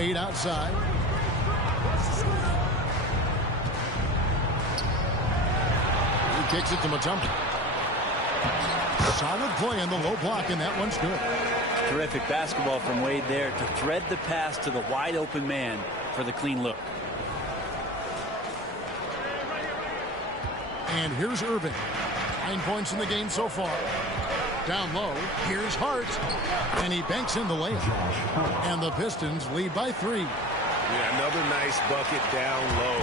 Wade outside. He kicks it to Mutumbo. Solid play in the low block, and that one's good. Terrific basketball from Wade there to thread the pass to the wide open man for the clean look. And here's Irving. 9 points in the game so far. Down low, here's Hart. And he banks in the layup. And the Pistons lead by 3. Yeah, another nice bucket down low.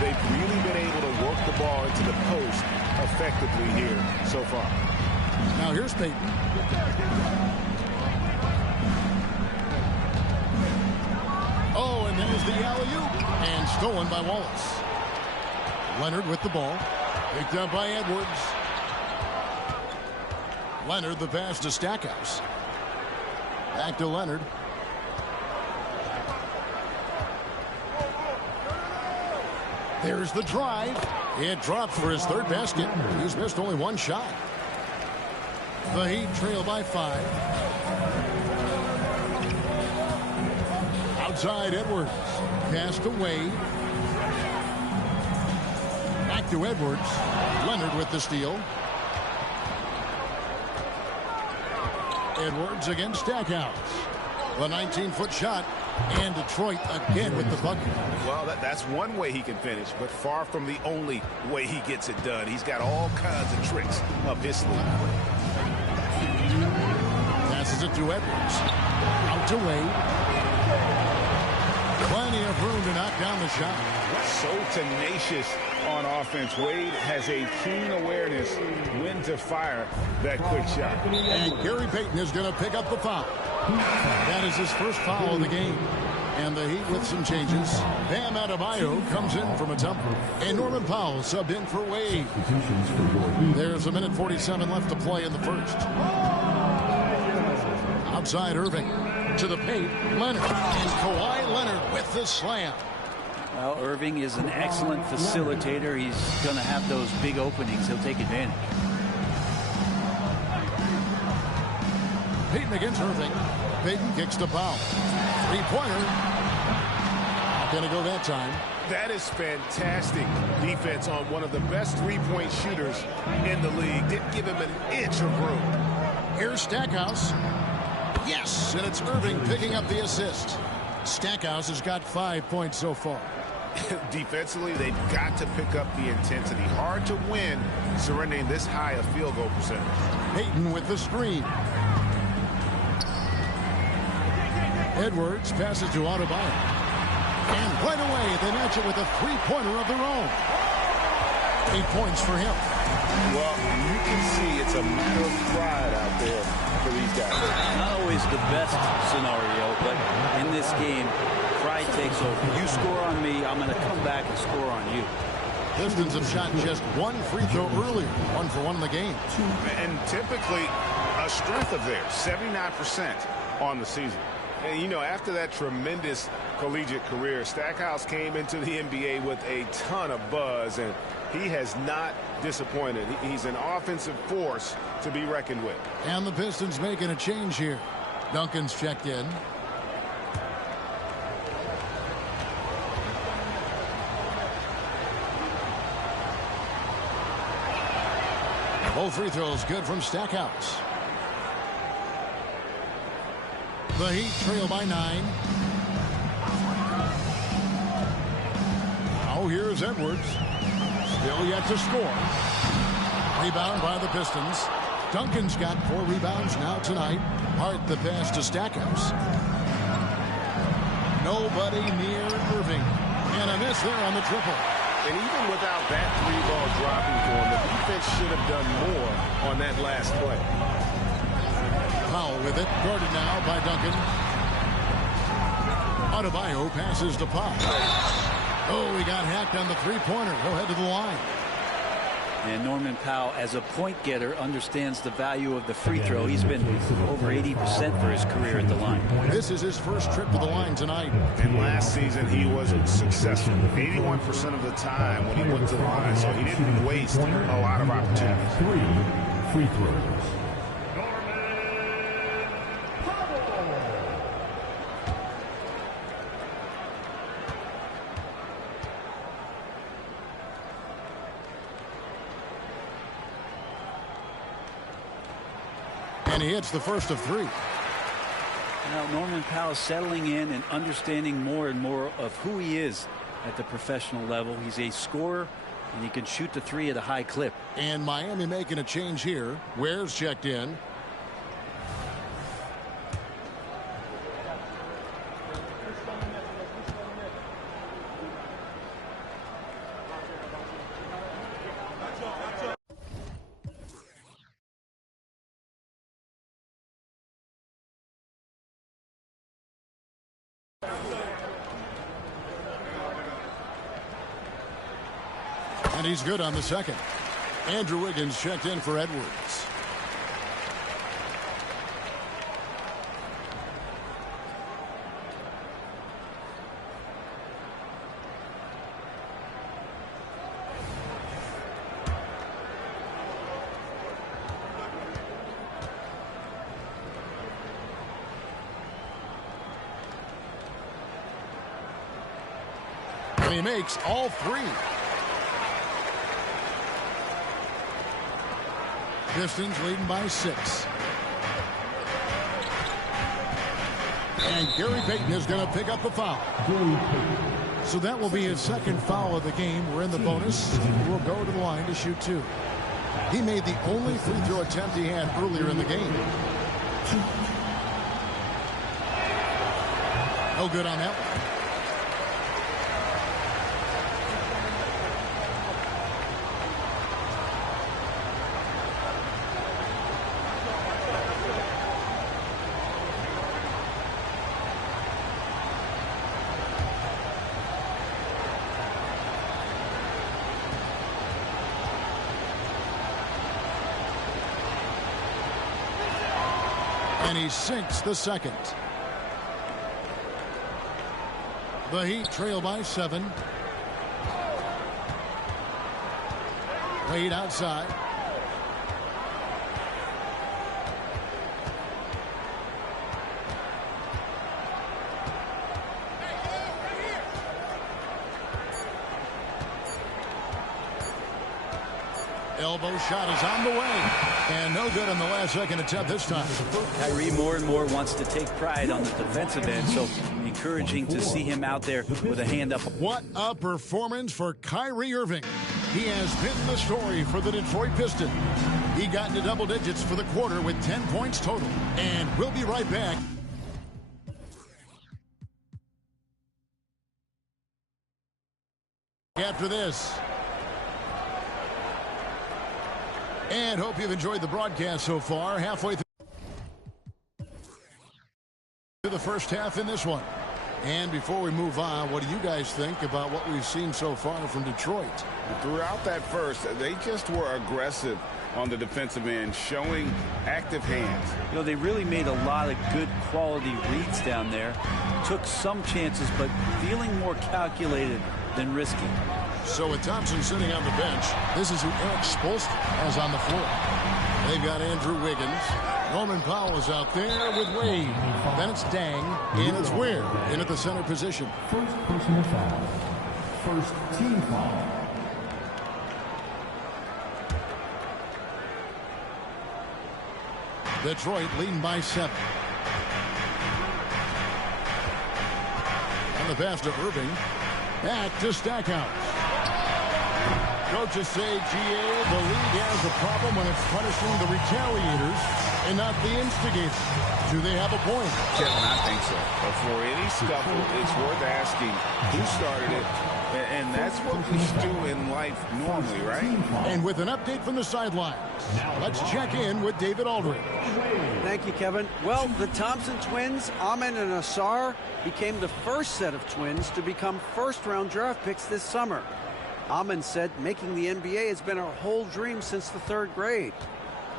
They've really been able to work the ball into the post effectively here so far. Now here's Payton. Oh, and there's the alley-oop. And stolen by Wallace. Leonard with the ball. Picked up by Edwards. Leonard, the pass to Stackhouse. Back to Leonard. There's the drive. It dropped for his 3rd basket. He's missed only 1 shot. The Heat trail by 5. Outside Edwards. Pass to Wade. Back to Edwards. Leonard with the steal. Edwards against Stackhouse. The 19-foot shot. And Detroit again with the bucket. Well, that's one way he can finish, but far from the only way he gets it done. He's got all kinds of tricks up his sleeve. Passes it to Edwards. Out to Wade. Plenty of room to knock down the shot. So tenacious on offense. Wade has a keen awareness when to fire that quick shot. And Gary Payton is going to pick up the foul. That is his first foul of the game. And the Heat with some changes. Bam Adebayo comes in from a Mutumbo. And Norman Powell subbed in for Wade. There's 1:47 left to play in the first. Outside Irving. To the paint. Leonard. And Kawhi Leonard with the slam. Well, Irving is an excellent facilitator. He's going to have those big openings. He'll take advantage. Payton against Irving. Payton kicks the foul. 3-pointer. Not going to go that time. That is fantastic defense on one of the best 3-point shooters in the league. Didn't give him an inch of room. Here's Stackhouse. Yes, and it's Irving picking up the assist. Stackhouse has got 5 points so far. Defensively, they've got to pick up the intensity. Hard to win surrendering this high a field goal percentage. Payton with the screen. Edwards passes to Adebayo. And right away, they match it with a 3-pointer of their own. 8 points for him. Well, you can see it's a matter of pride out there for these guys. Not always the best scenario, but in this game, pride takes over. You score on me, I'm going to come back and score on you. Pistons have shot just 1 free throw earlier. 1 for 1 in the game. And typically, a strength of theirs, 79% on the season. And, you know, after that tremendous collegiate career, Stackhouse came into the NBA with a ton of buzz, and he has not disappointed. He's an offensive force to be reckoned with. And the Pistons making a change here. Duncan's checked in. Both free throws good from Stackhouse. The Heat trail by 9. Now here's Edwards. Still yet to score. Rebound by the Pistons. Duncan's got 4 rebounds now tonight. Hart the pass to Stackhouse. Nobody near Irving. And a miss there on the triple. And even without that 3-ball dropping for him, the defense should have done more on that last play. Powell with it, guarded now by Duncan. Adebayo passes to Powell. Oh, he got hacked on the 3-pointer. He'll head to the line. And Norman Powell, as a point getter, understands the value of the free throw. He's been over 80% for his career at the line. This is his first trip to the line tonight. And last season, he was successful 81% of the time when he went to the line, so he didn't waste a lot of opportunities. 3 free throws. And he hits the first of 3. Now, Norman Powell settling in and understanding more and more of who he is at the professional level. He's a scorer, and he can shoot the 3 at a high clip. And Miami making a change here. Ware's checked in. And he's good on the second. Andrew Wiggins checked in for Edwards. And he makes all 3. Pistons leading by 6. And Gary Payton is going to pick up the foul. So that will be his second foul of the game. We're in the bonus. We'll go to the line to shoot 2. He made the only free throw attempt he had earlier in the game. No good on that one. And he sinks the second. The Heat trail by 7. Wade outside. Elbow shot is on the way. And no good on the last second attempt this time. Kyrie more and more wants to take pride on the defensive end, so encouraging to see him out there with a hand up. What a performance for Kyrie Irving. He has been the story for the Detroit Pistons. He got into double digits for the quarter with 10 points total. And we'll be right back. After this. And hope you've enjoyed the broadcast so far. Halfway through the first half in this one. And before we move on, what do you guys think about what we've seen so far from Detroit? Throughout that first, they just were aggressive on the defensive end, showing active hands. You know, they really made a lot of good quality reads down there. Took some chances, but feeling more calculated than risky. So with Thompson sitting on the bench, this is who Eric Spoelstra has on the floor. They've got Andrew Wiggins. Norman Powell is out there with Wade. Then it's Dang, and it's Ware in at the center position. First personal foul. First team foul. Detroit leading by 7. On the pass to Irving. Back to Stackhouse. Coaches say, GA, the league has a problem when it's punishing the retaliators and not the instigators. Do they have a point? Kevin, I think so. But for any scuffle, it's worth asking who started it. And that's what we do in life normally, right? And with an update from the sidelines, let's check in with David Aldridge. Thank you, Kevin. Well, the Thompson twins, AntMan and Ausar, became the first set of twins to become first-round draft picks this summer. AntMan said making the NBA has been our whole dream since the 3rd grade.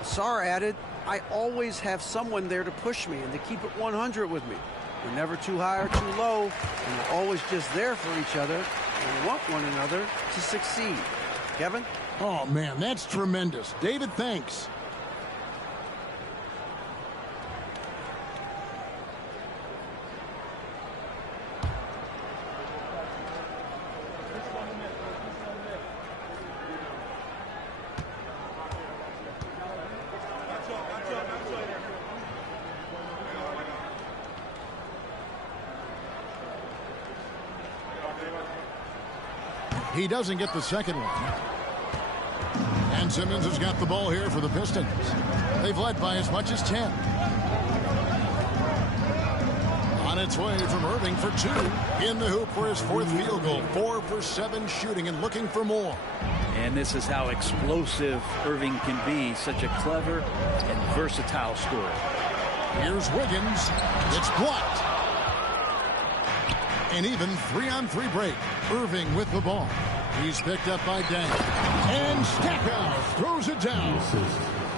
Ausar added, I always have someone there to push me and to keep it 100 with me. We're never too high or too low, and we're always just there for each other and want one another to succeed. Kevin? Oh, man, that's tremendous. David, thanks. He doesn't get the second one. And Simmons has got the ball here for the Pistons. They've led by as much as 10. On its way from Irving for 2. In the hoop for his 4th field goal. 4 for 7 shooting and looking for more. And this is how explosive Irving can be. Such a clever and versatile scorer. Here's Wiggins. It's blocked. An even 3-on-3 break. Irving with the ball. He's picked up by Duncan. And Stackhouse throws it down.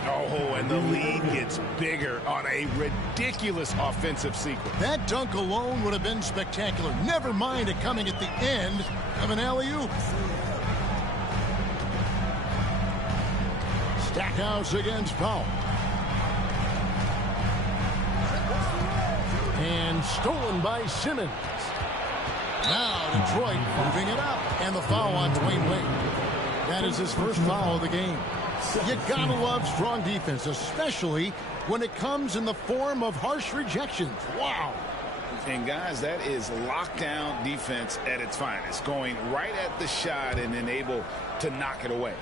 Oh, and the lead gets bigger on a ridiculous offensive sequence. That dunk alone would have been spectacular. Never mind it coming at the end of an alley-oop. Stackhouse against Powell. And stolen by Simmons. Now Detroit moving it up. And the foul on Dwyane Wade. That is his first foul of the game. You gotta love strong defense, especially when it comes in the form of harsh rejections. Wow. And guys, that is lockdown defense at its finest. Going right at the shot and then able to knock it away.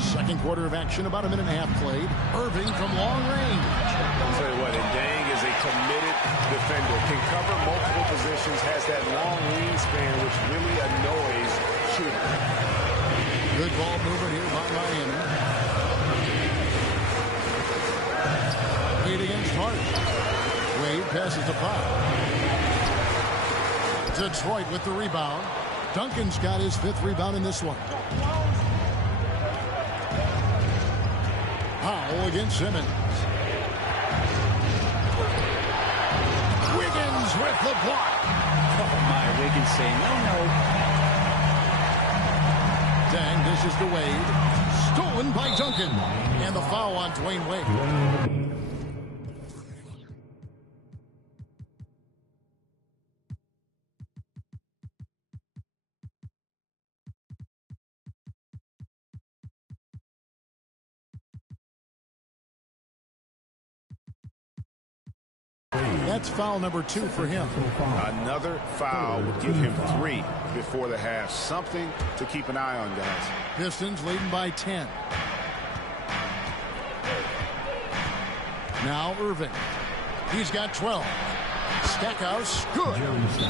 Second quarter of action, about a minute and a half played. Irving from long range. I'll tell you what, and Dang is a committed defender. Can cover multiple positions, has that long wingspan, which really annoys shooter. Good ball movement here by Miami. Wade against Hart. Wade passes to Pop. Detroit with the rebound. Duncan's got his 5th rebound in this one. Powell against Simmons. Wiggins with the block. Oh my, Wiggins saying no. Dang dishes to Wade. Stolen by Duncan. And the foul on Dwyane Wade. That's foul number 2 for him. Another foul would give him 3 before the half. Something to keep an eye on, guys. Pistons leading by 10. Now Irving. He's got 12. Stackhouse, good.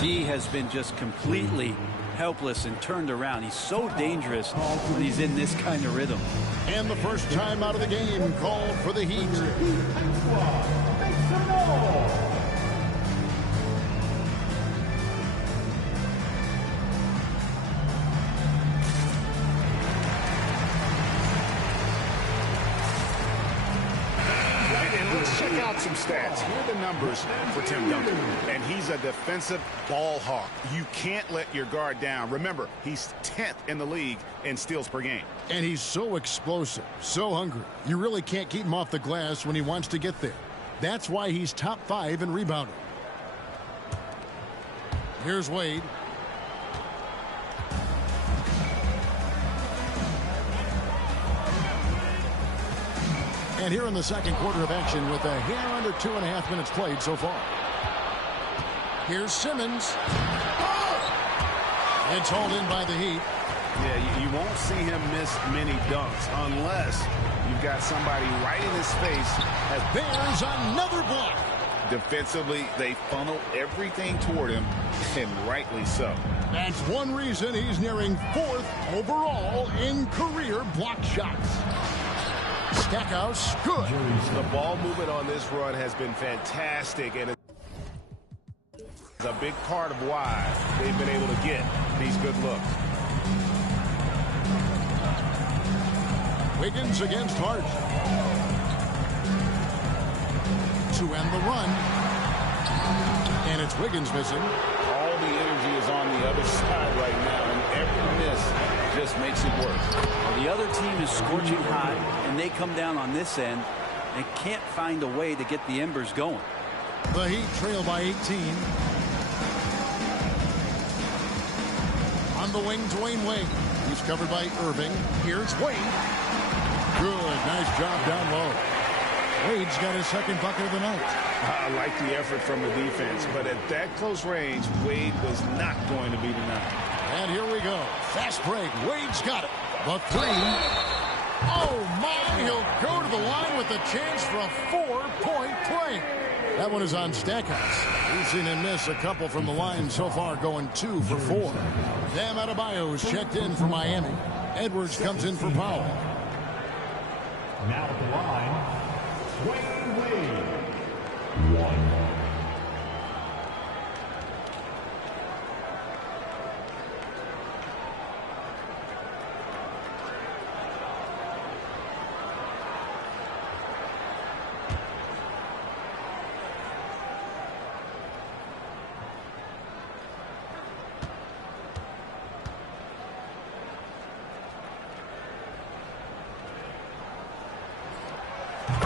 D has been just completely helpless and turned around. He's so dangerous when he's in this kind of rhythm. And the first time out of the game called for the Heat. Let's check out some stats. Here are the numbers for Tim Duncan. And he's a defensive ball hawk. You can't let your guard down. Remember, he's 10th in the league in steals per game. And he's so explosive, so hungry. You really can't keep him off the glass when he wants to get there. That's why he's top 5 in rebounding. Here's Wade. And here in the second quarter of action with a hair under 2.5 minutes played so far. Here's Simmons. It's hauled in by the Heat. Yeah, you won't see him miss many dunks unless you've got somebody right in his face. There's another block. Defensively, they funnel everything toward him, and rightly so. That's one reason he's nearing 4th overall in career block shots. Stackhouse, good. The ball movement on this run has been fantastic, and it's a big part of why they've been able to get these good looks. Wiggins against Hart. To end the run. And it's Wiggins missing. All the energy is on the other side right now, and every miss just makes it worse. Well, the other team is scorching hot, and they come down on this end and can't find a way to get the embers going. The Heat trail by 18. On the wing, Dwyane Wade. He's covered by Irving. Here's Wade. Good. Nice job down low. Wade's got his second bucket of the night. I like the effort from the defense, but at that close range, Wade was not going to be denied. And here we go. Fast break. Wade's got it. The three. Oh, my. He'll go to the line with a chance for a 4-point play. That one is on Stackhouse. We've seen him miss a couple from the line so far, going 2 for 4. Bam Adebayo is checked in for Miami. Edwards comes in for Powell. Now at the line, Dwyane Wade. 1.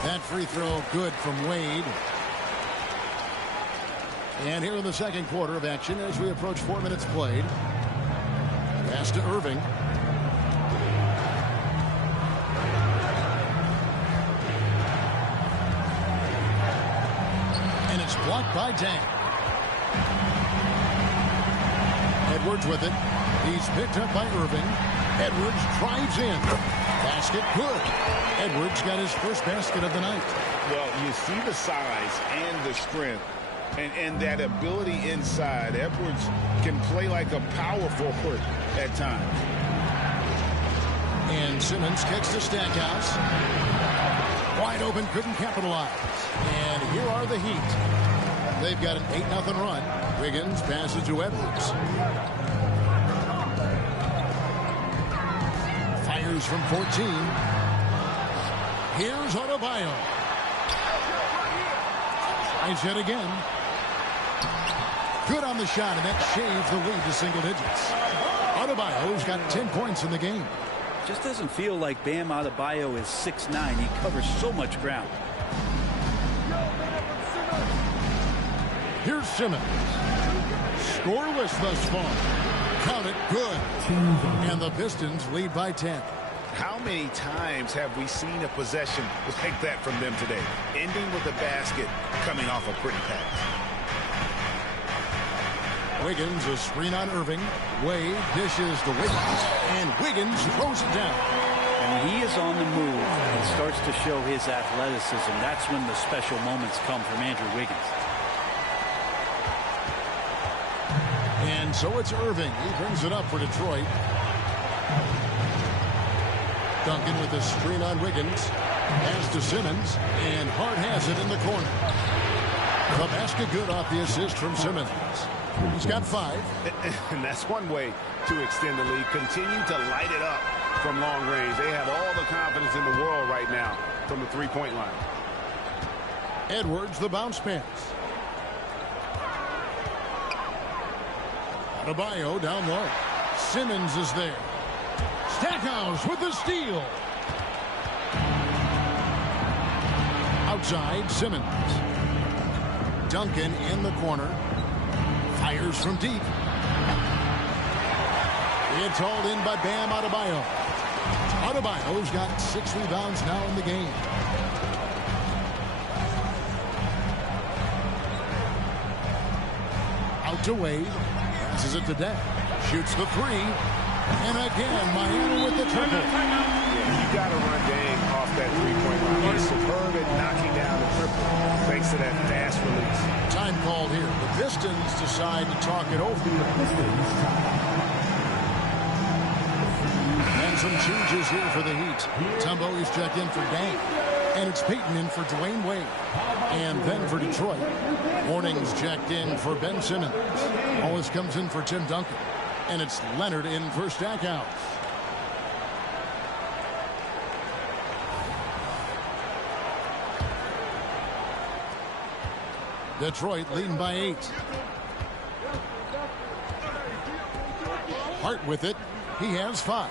That free throw good from Wade. And here in the second quarter of action as we approach 4 minutes played. Pass to Irving. And it's blocked by Dang. Edwards with it. He's picked up by Irving. Edwards drives in. Basket good. Edwards got his first basket of the night. Well, you see the size and the strength and that ability inside. Edwards can play like a power forward at times. And Simmons kicks to Stackhouse. Wide open, couldn't capitalize. And here are the Heat. They've got an 8-0 run. Wiggins passes to Edwards. Fires from 14. Here's Adebayo. Tries yet again. Good on the shot, and that shaves the lead to single digits. Adebayo's got 10 points in the game. Just doesn't feel like Bam Adebayo is 6'9". He covers so much ground. Here's Simmons. Scoreless thus far. Count it, good. And the Pistons lead by 10. How many times have we seen a possession like that from them today? Ending with a basket, coming off a pretty pass. Wiggins, a screen on Irving. Wade dishes to Wiggins, and Wiggins throws it down. And when he is on the move and starts to show his athleticism, that's when the special moments come from Andrew Wiggins. And so it's Irving. He brings it up for Detroit. Duncan with a screen on Wiggins. Pass to Simmons, and Hart has it in the corner. The basket good off the assist from Simmons. He's got 5. And that's one way to extend the lead. Continue to light it up from long range. They have all the confidence in the world right now from the three-point line. Edwards, the bounce pass. Adebayo down low. Simmons is there. Stackhouse with the steal. Outside, Simmons. Duncan in the corner. Fires from deep. It's hauled in by Bam Adebayo. Adebayo's got 6 rebounds now in the game. Out to Wade. Passes it to Dek. Shoots the 3. And again, Miami with the triple. You got to run Dang off that three-point line. He's superb at knocking down the triple thanks to that fast release. Time called here. The Pistons decide to talk it over. And some changes here for the Heat. Mutumbo is checked in for Dang. And it's Peyton in for Dwyane Wade. And then for Detroit, Mourning's checked in for Ben Simmons. Always comes in for Tim Duncan. And it's Leonard in for Stackhouse. Detroit leading by 8. Hart with it. He has 5.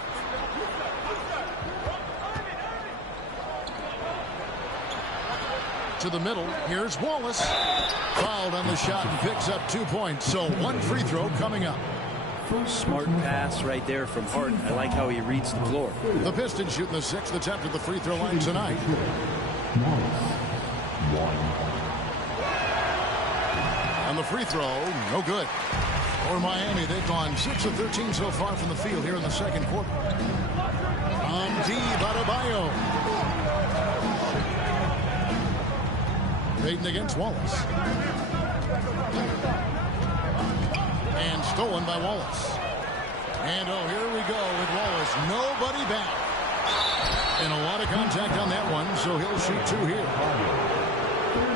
To the middle. Here's Wallace. Fouled on the shot and picks up 2 points. So 1 free throw coming up. Smart pass right there from Hart. I like how he reads the floor. The Pistons shooting the 6th attempt at the free throw line tonight. On the free throw, no good. For Miami, they've gone 6 of 13 so far from the field here in the second quarter. On Adebayo. Payton against Wallace. And stolen by Wallace. And oh, here we go with Wallace. Nobody back. And a lot of contact on that one, so he'll shoot 2 here.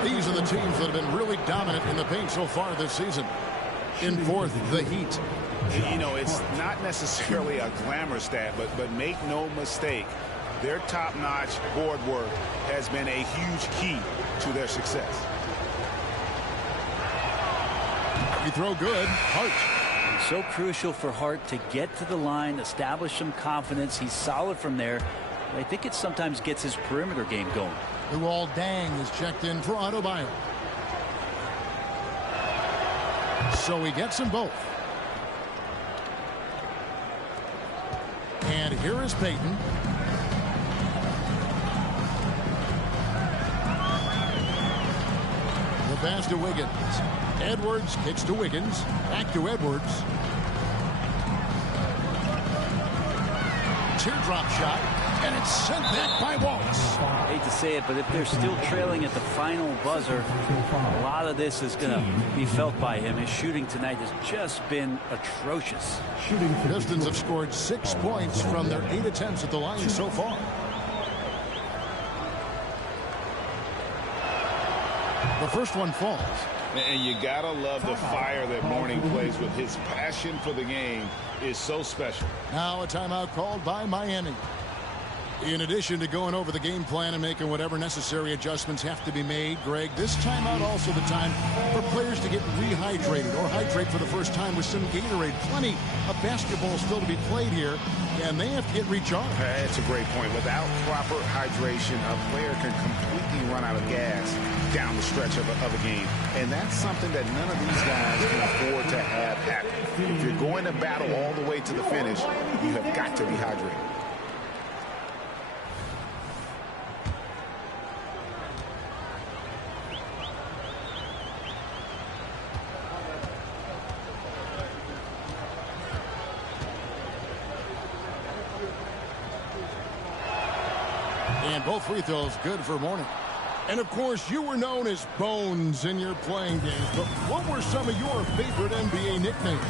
These are the teams that have been really dominant in the paint so far this season. In fourth, the Heat. You know, it's not necessarily a glamour stat, but make no mistake, their top-notch board work has been a huge key to their success. You throw good. Hart. So crucial for Hart to get to the line, establish some confidence. He's solid from there. I think it sometimes gets his perimeter game going. Luol Deng is checked in for Adebayo. So he gets them both. And here is Payton. The pass to Wiggins. Edwards kicks to Wiggins. Back to Edwards. Teardrop shot. And it's sent back by Wallace. I hate to say it, but if they're still trailing at the final buzzer, a lot of this is going to be felt by him. His shooting tonight has just been atrocious. Pistons have scored 6 points from their 8 attempts at the line so far. The first one falls. And you gotta love the fire that Mourning plays with. His passion for the game is so special. Now a timeout called by Miami. In addition to going over the game plan and making whatever necessary adjustments have to be made, Greg, this timeout also the time for players to get rehydrated or hydrate for the first time with some Gatorade. Plenty of basketball still to be played here, and they have to get recharged. That's a great point. Without proper hydration, a player can completely run out of gas down the stretch of a game. And that's something that none of these guys can afford to have happen. If you're going to battle all the way to the finish, you have got to be hydrated. And both free throws good for Mourning. And of course, you were known as Bones in your playing days, but what were some of your favorite NBA nicknames?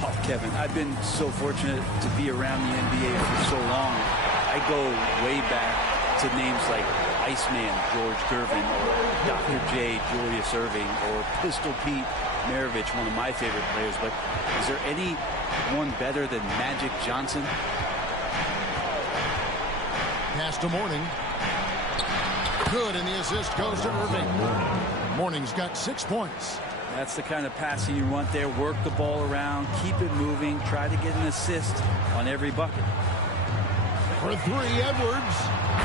Oh, Kevin, I've been so fortunate to be around the NBA for so long. I go way back to names like Iceman, George Gervin, or Dr. J, Julius Irving, or Pistol Pete Maravich, one of my favorite players. But is there any one better than Magic Johnson? Pass to Mourning. Good, and the assist goes to Irving. Mourning's got 6 points. That's the kind of passing you want there. Work the ball around, keep it moving, try to get an assist on every bucket. For 3, Edwards,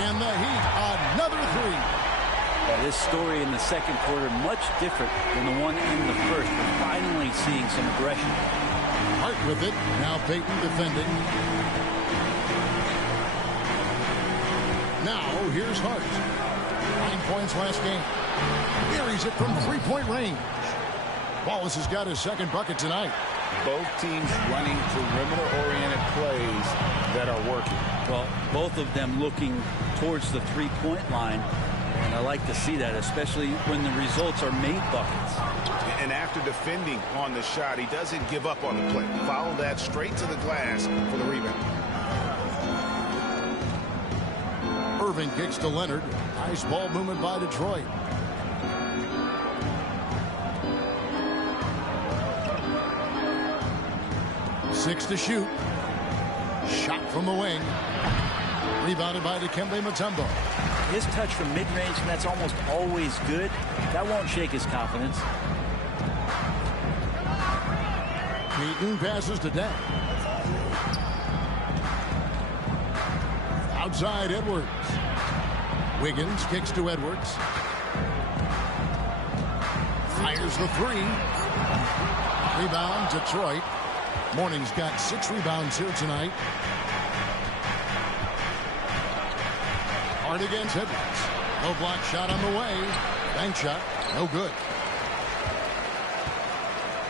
and the Heat, another 3. Now, this story in the second quarter, much different than the one in the first. We're finally seeing some aggression. Hart with it, now Payton defending. Now, here's Hart. 9 points last game. Buries it from 3-point range. Wallace has got his second bucket tonight. Both teams running perimeter-oriented plays that are working. Well, both of them looking towards the three-point line. And I like to see that, especially when the results are made buckets. And after defending on the shot, he doesn't give up on the play. Follow that straight to the glass for the rebound. Irving kicks to Leonard. Nice ball movement by Detroit. Six to shoot. Shot from the wing. Rebounded by Dekimbe Mutumbo. His touch from mid-range, and that's almost always good. That won't shake his confidence. Payton passes to Deng. Outside Edwards. Wiggins kicks to Edwards. Fires the 3. Rebound Detroit. Mourning's got 6 rebounds here tonight. Hard against Edwards. No block shot on the way. Bank shot, no good.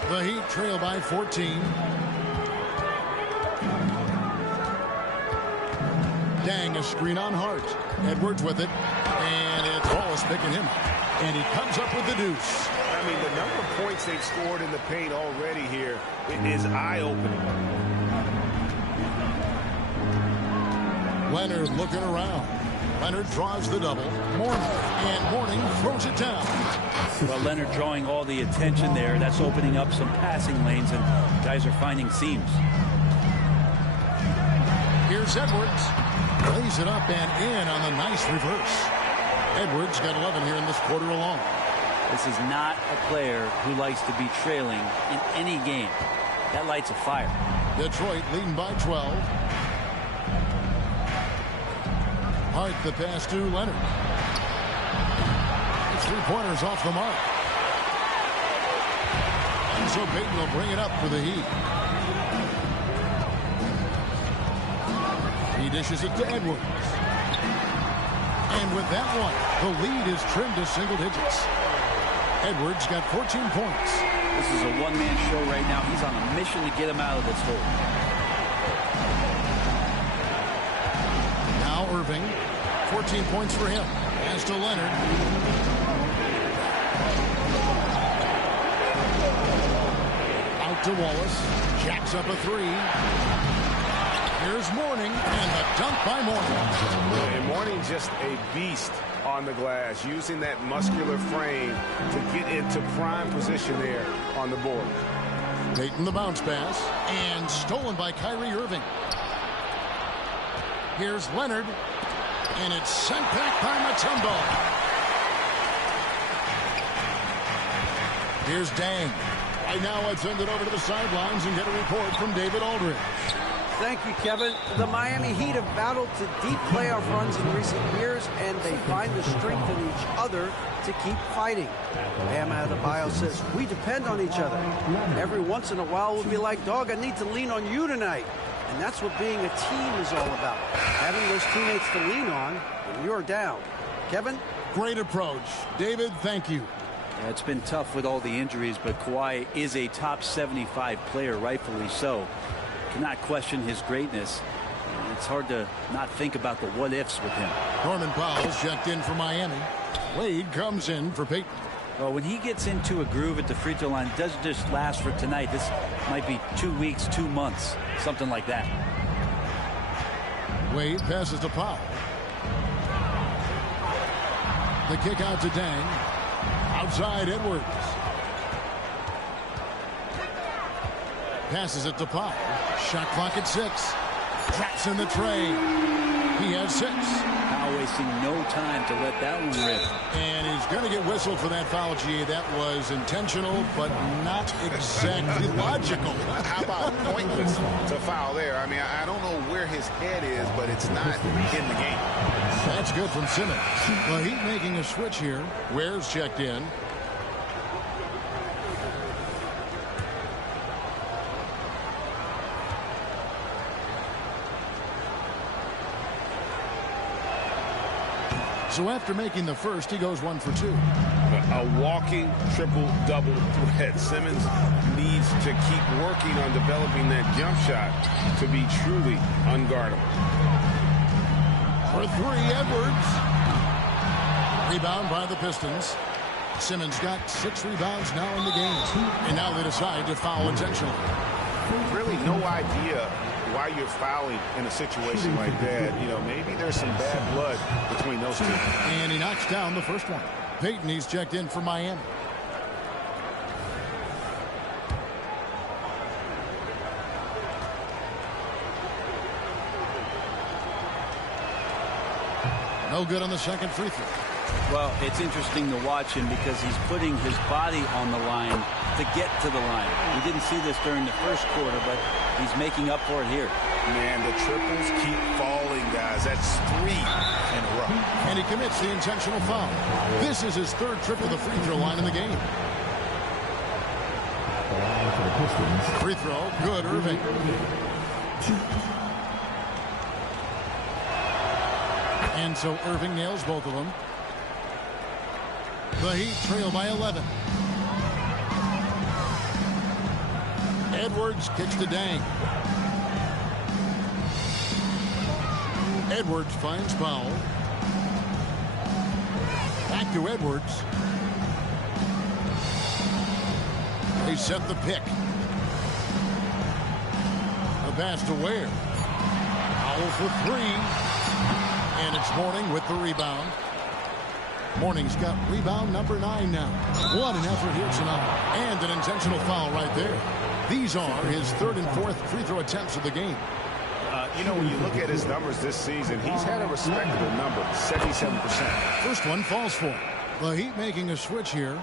The Heat trail by 14. Dang, a screen on Hart. Edwards with it, and it's Wallace picking him up. And he comes up with the deuce. I mean, the number of points they've scored in the paint already here, it is eye-opening. Leonard looking around. Leonard draws the double. Mourning, and Mourning throws it down. Well, Leonard drawing all the attention there. That's opening up some passing lanes, and guys are finding seams. Here's Edwards. Lays it up and in on the nice reverse. Edwards got 11 here in this quarter alone. This is not a player who likes to be trailing in any game. That lights a fire. Detroit leading by 12. Hart the pass to Leonard. It's 3-pointers off the mark. And so Payton will bring it up for the Heat. He dishes it to Edwards. And with that one, the lead is trimmed to single digits. Edwards got 14 points. This is a one-man show right now. He's on a mission to get him out of this hole. Now Irving, 14 points for him. Pass to Leonard. Out to Wallace. Jacks up a three. Here's Mourning, and the dunk by Mourning. And Mourning just a beast on the glass, using that muscular frame to get into prime position there on the board. Payton the bounce pass, and stolen by Kyrie Irving. Here's Leonard, and it's sent back by Mutumbo. Here's Dang. Right now, let's send it over to the sidelines and get a report from David Aldridge. Thank you, Kevin. The Miami Heat have battled to deep playoff runs in recent years, and they find the strength in each other to keep fighting. Bam Adebayo says, we depend on each other. Every once in a while, we'll be like, dog, I need to lean on you tonight. And that's what being a team is all about. Having those teammates to lean on when you're down. Kevin? Great approach. David, thank you. Yeah, it's been tough with all the injuries, but Kawhi is a top 75 player, rightfully so. Cannot question his greatness. It's hard to not think about the what-ifs with him. Norman Powell's checked in for Miami. Wade comes in for Payton. Well, when he gets into a groove at the free throw line, it doesn't just last for tonight. This might be 2 weeks, 2 months, something like that. Wade passes to Powell. The kick out to Dang. Outside Edwards. Passes it to Powell. Shot clock at 6. Drops in the tray. He has 6. Powell wasting no time to let that one rip. And he's going to get whistled for that foul, G. That was intentional, but not exactly logical. How about pointless to foul there? I mean, I don't know where his head is, but it's not in the game. That's good from Simmons. Well, he's making a switch here. Ware's checked in. So after making the first, he goes 1 for 2. A walking triple-double threat. Simmons needs to keep working on developing that jump shot to be truly unguardable. For 3, Edwards. Rebound by the Pistons. Simmons got 6 rebounds now in the game. And now they decide to foul intentionally. Really no idea why you're fouling in a situation like that. You know, maybe there's some bad blood between those two. And he knocks down the first one. Payton, he's checked in for Miami. No good on the second free throw. Well, it's interesting to watch him because he's putting his body on the line to get to the line. We didn't see this during the first quarter, but he's making up for it here. Man, the triples keep falling, guys. That's 3 in a row. And he commits the intentional foul. This is his 3rd trip to the free throw line in the game. Free throw, good, Irving. And so Irving nails both of them. The Heat trail by 11. Edwards kicks to Dang. Edwards finds Powell. Back to Edwards. They set the pick. The pass to Ware. Powell for three. And it's Mourning with the rebound. Mourning's got rebound number 9 now. What an effort here tonight. And an intentional foul right there. These are his 3rd and 4th free throw attempts of the game. You know, when you look at his numbers this season, he's had a respectable number, 77%. First one falls for him. The Heat making a switch here.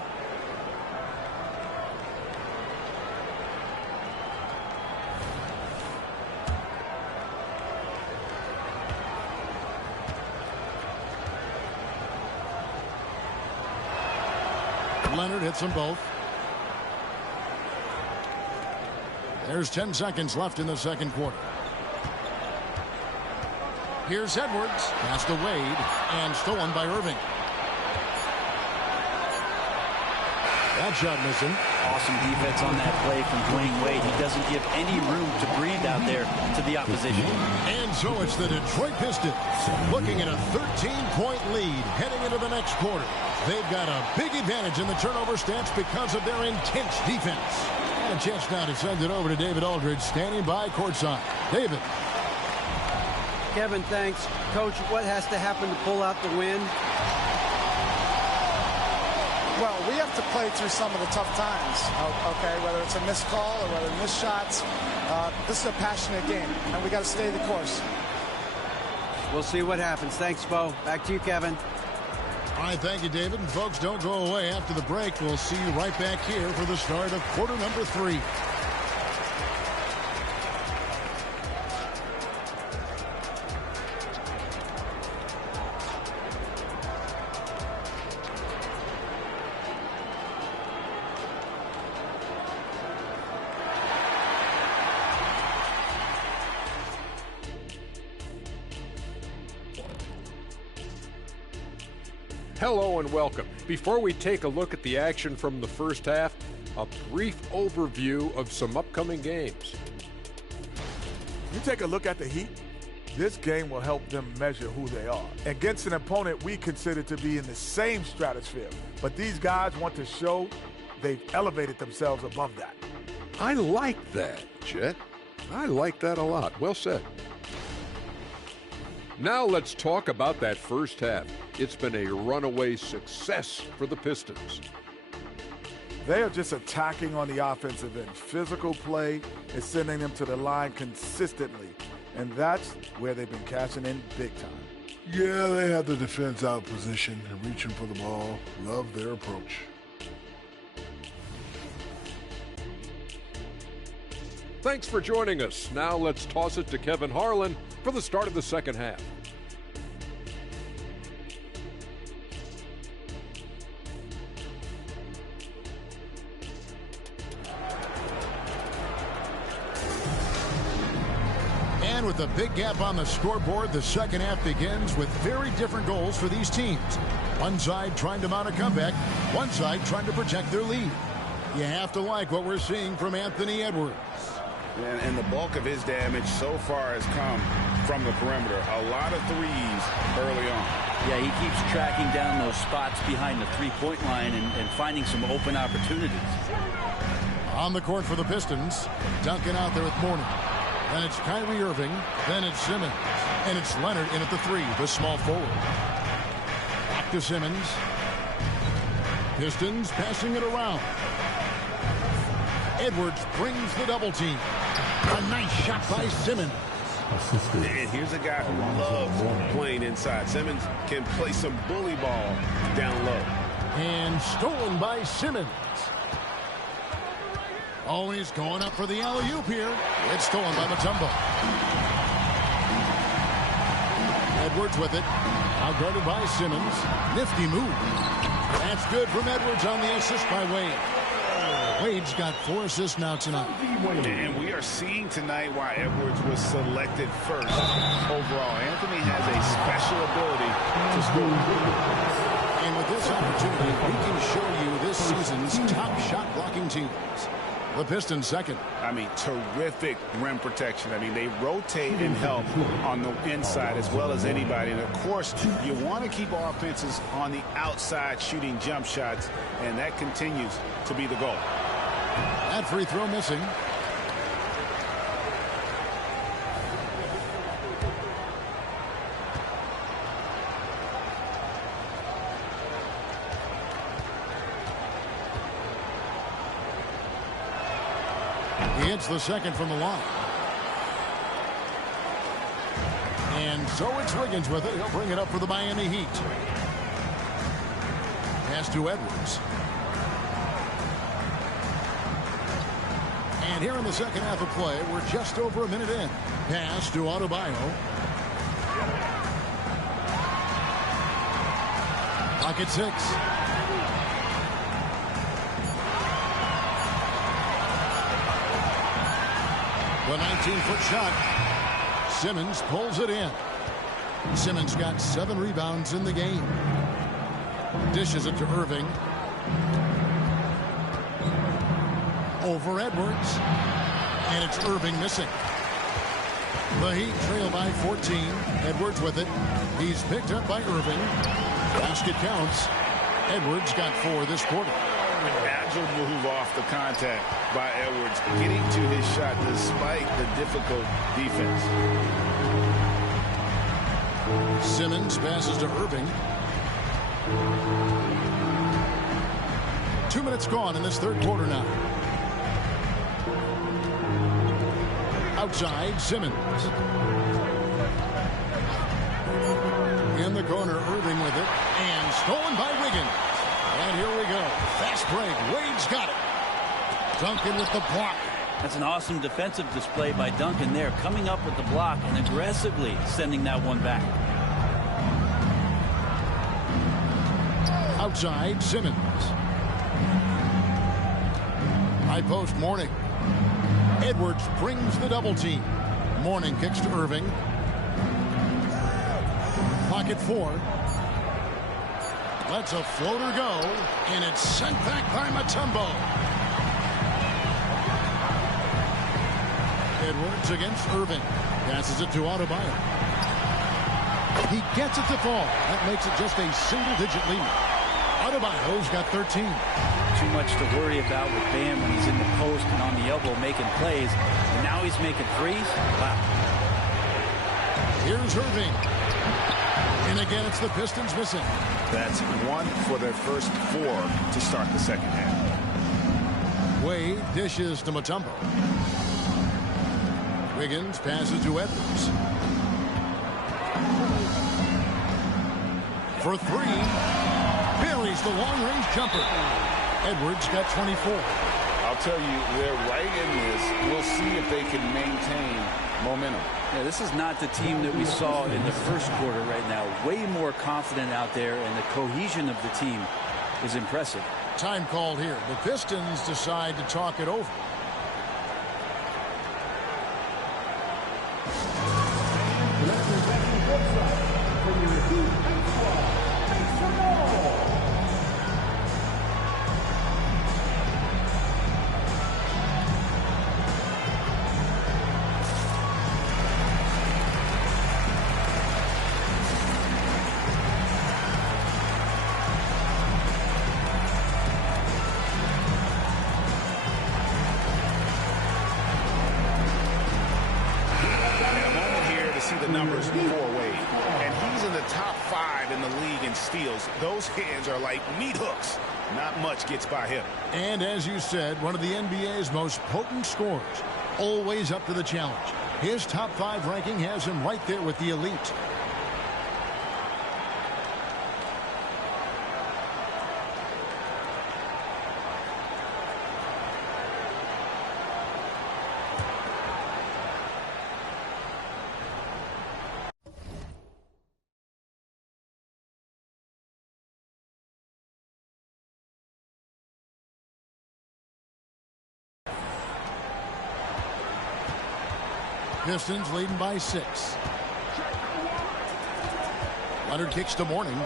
Leonard hits them both. There's 10 seconds left in the second quarter. Here's Edwards. Pass to Wade. And stolen by Irving. That shot missing. Awesome defense on that play from Dwyane Wade. He doesn't give any room to breathe out there to the opposition. And so it's the Detroit Pistons looking at a 13-point lead heading into the next quarter. They've got a big advantage in the turnover stats because of their intense defense. And a chance now to send it over to David Aldridge, standing by courtside. David. Kevin, thanks. Coach, what has to happen to pull out the win? Well, we have to play through some of the tough times, okay, whether it's a missed call or whether missed shots. This is a passionate game, and we got to stay the course. We'll see what happens. Thanks, Bo. Back to you, Kevin. All right, thank you, David. And folks, don't go away after the break. We'll see you right back here for the start of quarter number 3. Hello and welcome. Before we take a look at the action from the first half, a brief overview of some upcoming games. You take a look at the Heat, this game will help them measure who they are against an opponent we consider to be in the same stratosphere. But these guys want to show they've elevated themselves above that. I like that, Chet. I like that a lot. Well said. Now let's talk about that first half. It's been a runaway success for the Pistons. They are just attacking on the offensive end. Physical play is sending them to the line consistently, and that's where they've been cashing in big time. Yeah, they have the defense out of position and reaching for the ball. Love their approach. Thanks for joining us. Now let's toss it to Kevin Harlan for the start of the second half. And with a big gap on the scoreboard, the second half begins with very different goals for these teams. One side trying to mount a comeback, one side trying to protect their lead. You have to like what we're seeing from Anthony Edwards. And the bulk of his damage so far has come from the perimeter. A lot of threes early on. Yeah, he keeps tracking down those spots behind the three-point line and finding some open opportunities. On the court for the Pistons, Duncan out there with Mourning. Then it's Kyrie Irving. Then it's Simmons. And it's Leonard in at the 3, the small forward. Back to Simmons. Pistons passing it around. Edwards brings the double team. A nice shot by Simmons. And here's a guy who loves playing inside. Simmons can play some bully ball down low. And stolen by Simmons. Oh, he's going up for the alley-oop here. It's stolen by Mutumbo. Edwards with it. Now guarded by Simmons. Nifty move. That's good from Edwards on the assist by Wade. Wade's got 4 assists now tonight. And we are seeing tonight why Edwards was selected first overall. Anthony has a special ability to score. And with this this opportunity, we can show you this season's top shot blocking teams. The Pistons second. I mean, terrific rim protection. I mean, they rotate and help on the inside as well as anybody. And, of course, you want to keep offenses on the outside shooting jump shots, and that continues to be the goal. That free throw missing. He hits the second from the line. And so it's Wiggins with it. He'll bring it up for the Miami Heat. Pass to Edwards. And here in the second half of play, we're just over a minute in. Pass to Adebayo. Pocket 6. The 19-foot shot. Simmons pulls it in. Simmons got 7 rebounds in the game. Dishes it to Irving. Over Edwards. And it's Irving missing. The Heat trail by 14. Edwards with it. He's picked up by Irving. Basket counts. Edwards got 4 this quarter. An agile move off the contact by Edwards, getting to his shot despite the difficult defense. Simmons passes to Irving. 2 minutes gone in this third quarter now. Outside, Simmons. In the corner, Irving with it. And stolen by Wiggins. And here we go. Fast break. Wade's got it. Duncan with the block. That's an awesome defensive display by Duncan there, coming up with the block and aggressively sending that one back. Outside, Simmons. High post, Mourning. Edwards brings the double team. Mourning kicks to Irving. Pocket 4. Lets a floater go, and it's sent back by Mutumbo. Edwards against Irving. Passes it to Adebayo. He gets it to fall. That makes it just a single-digit lead. Adebayo's got 13. Too much to worry about with Bam when he's in the post and on the elbow making plays. And now he's making threes. Wow. Here's Irving. And again, it's the Pistons missing. That's 1 for their first 4 to start the second half. Wade dishes to Mutumbo. Wiggins passes to Edwards. For 3. Buries the long-range jumper. Edwards got 24. I'll tell you, they're right in this. We'll see if they can maintain momentum. Yeah, this is not the team that we saw in the first quarter right now. Way more confident out there, and the cohesion of the team is impressive. Time called here. The Pistons decide to talk it over. Numbers for Wade, and he's in the top 5 in the league in steals. Those hands are like meat hooks. Not much gets by him. And as you said, one of the NBA's most potent scorers, always up to the challenge. His top 5 ranking has him right there with the elite. Pistons leading by 6. Leonard kicks to Mourning.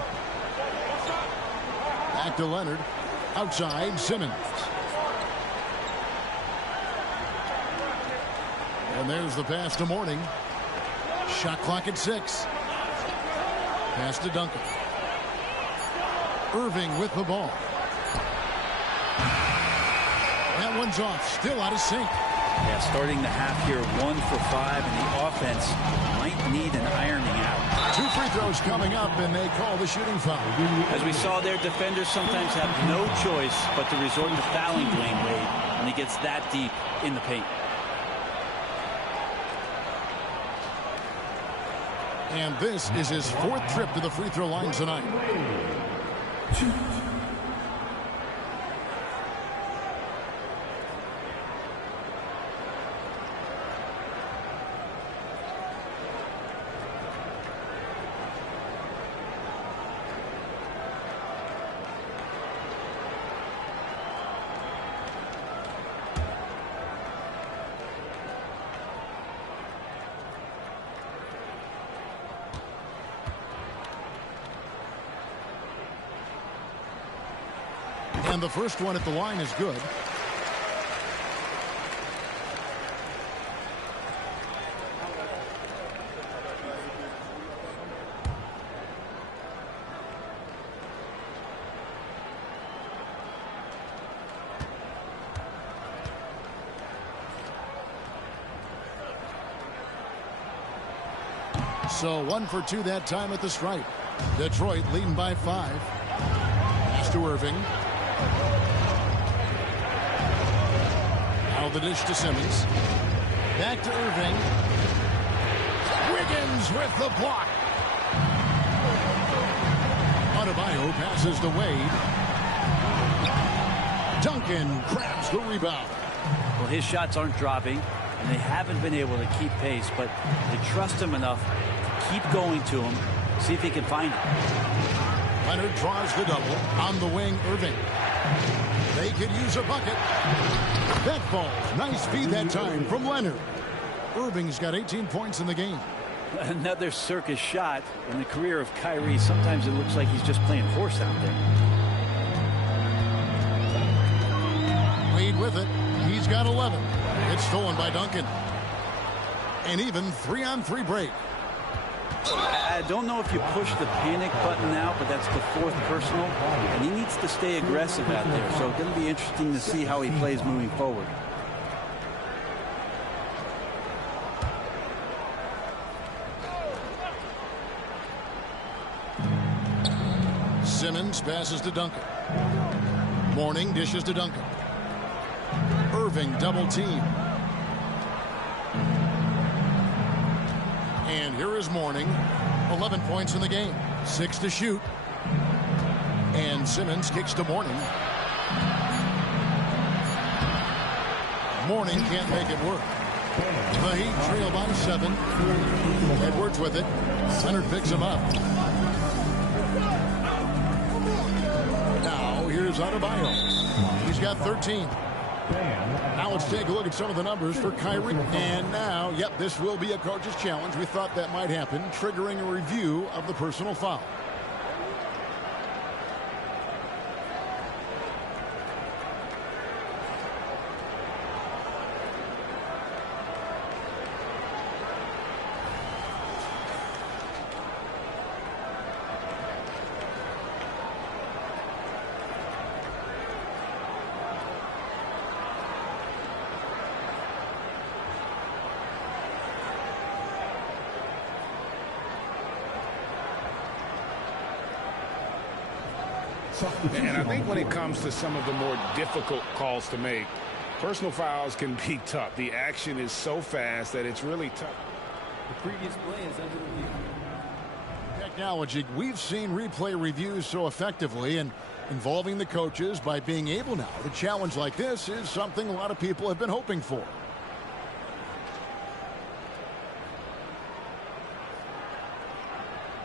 Back to Leonard. Outside, Simmons. And there's the pass to Mourning. Shot clock at 6. Pass to Duncan. Irving with the ball. That one's off. Still out of sync. Yeah, starting the half here 1 for 5, and the offense might need an ironing out. 2 free throws coming up, and they call the shooting foul. As we saw there, defenders sometimes have no choice but to resort to fouling Dwyane Wade when he gets that deep in the paint. And this is his 4th trip to the free throw line tonight. And the first one at the line is good. So 1 for 2 that time at the stripe. Detroit leading by 5. Pass to Irving. Out of the dish to Simmons. Back to Irving. Wiggins with the block. Adebayo passes to Wade. Duncan grabs the rebound. Well, his shots aren't dropping, and they haven't been able to keep pace, but they trust him enough to keep going to him, see if he can find it. Leonard draws the double. On the wing, Irving. They could use a bucket. That falls. Nice feed that time from Leonard. Irving's got 18 points in the game. Another circus shot. In the career of Kyrie, sometimes it looks like he's just playing horse out there. Wade with it. He's got 11. It's stolen by Duncan. An even 3-on-3 break. I don't know if you push the panic button now, but that's the 4th personal, and he needs to stay aggressive out there. So it's going to be interesting to see how he plays moving forward. Simmons passes to Duncan. Mourning dishes to Duncan. Irving double team. And here is Mourning. 11 points in the game. 6 to shoot. And Simmons kicks to Mourning. Mourning can't make it work. The Heat trail by 7. Edwards with it. Leonard picks him up. Now here's Adebayo. He's got 13. Now let's take a look at some of the numbers for Kyrie. And now, yep, this will be a coach's challenge. We thought that might happen, triggering a review of the personal foul. And I think when it comes to some of the more difficult calls to make, personal fouls can be tough. The action is so fast that it's really tough. The previous play is under review. Technology. We've seen replay reviews so effectively and involving the coaches by being able now to challenge like this is something a lot of people have been hoping for.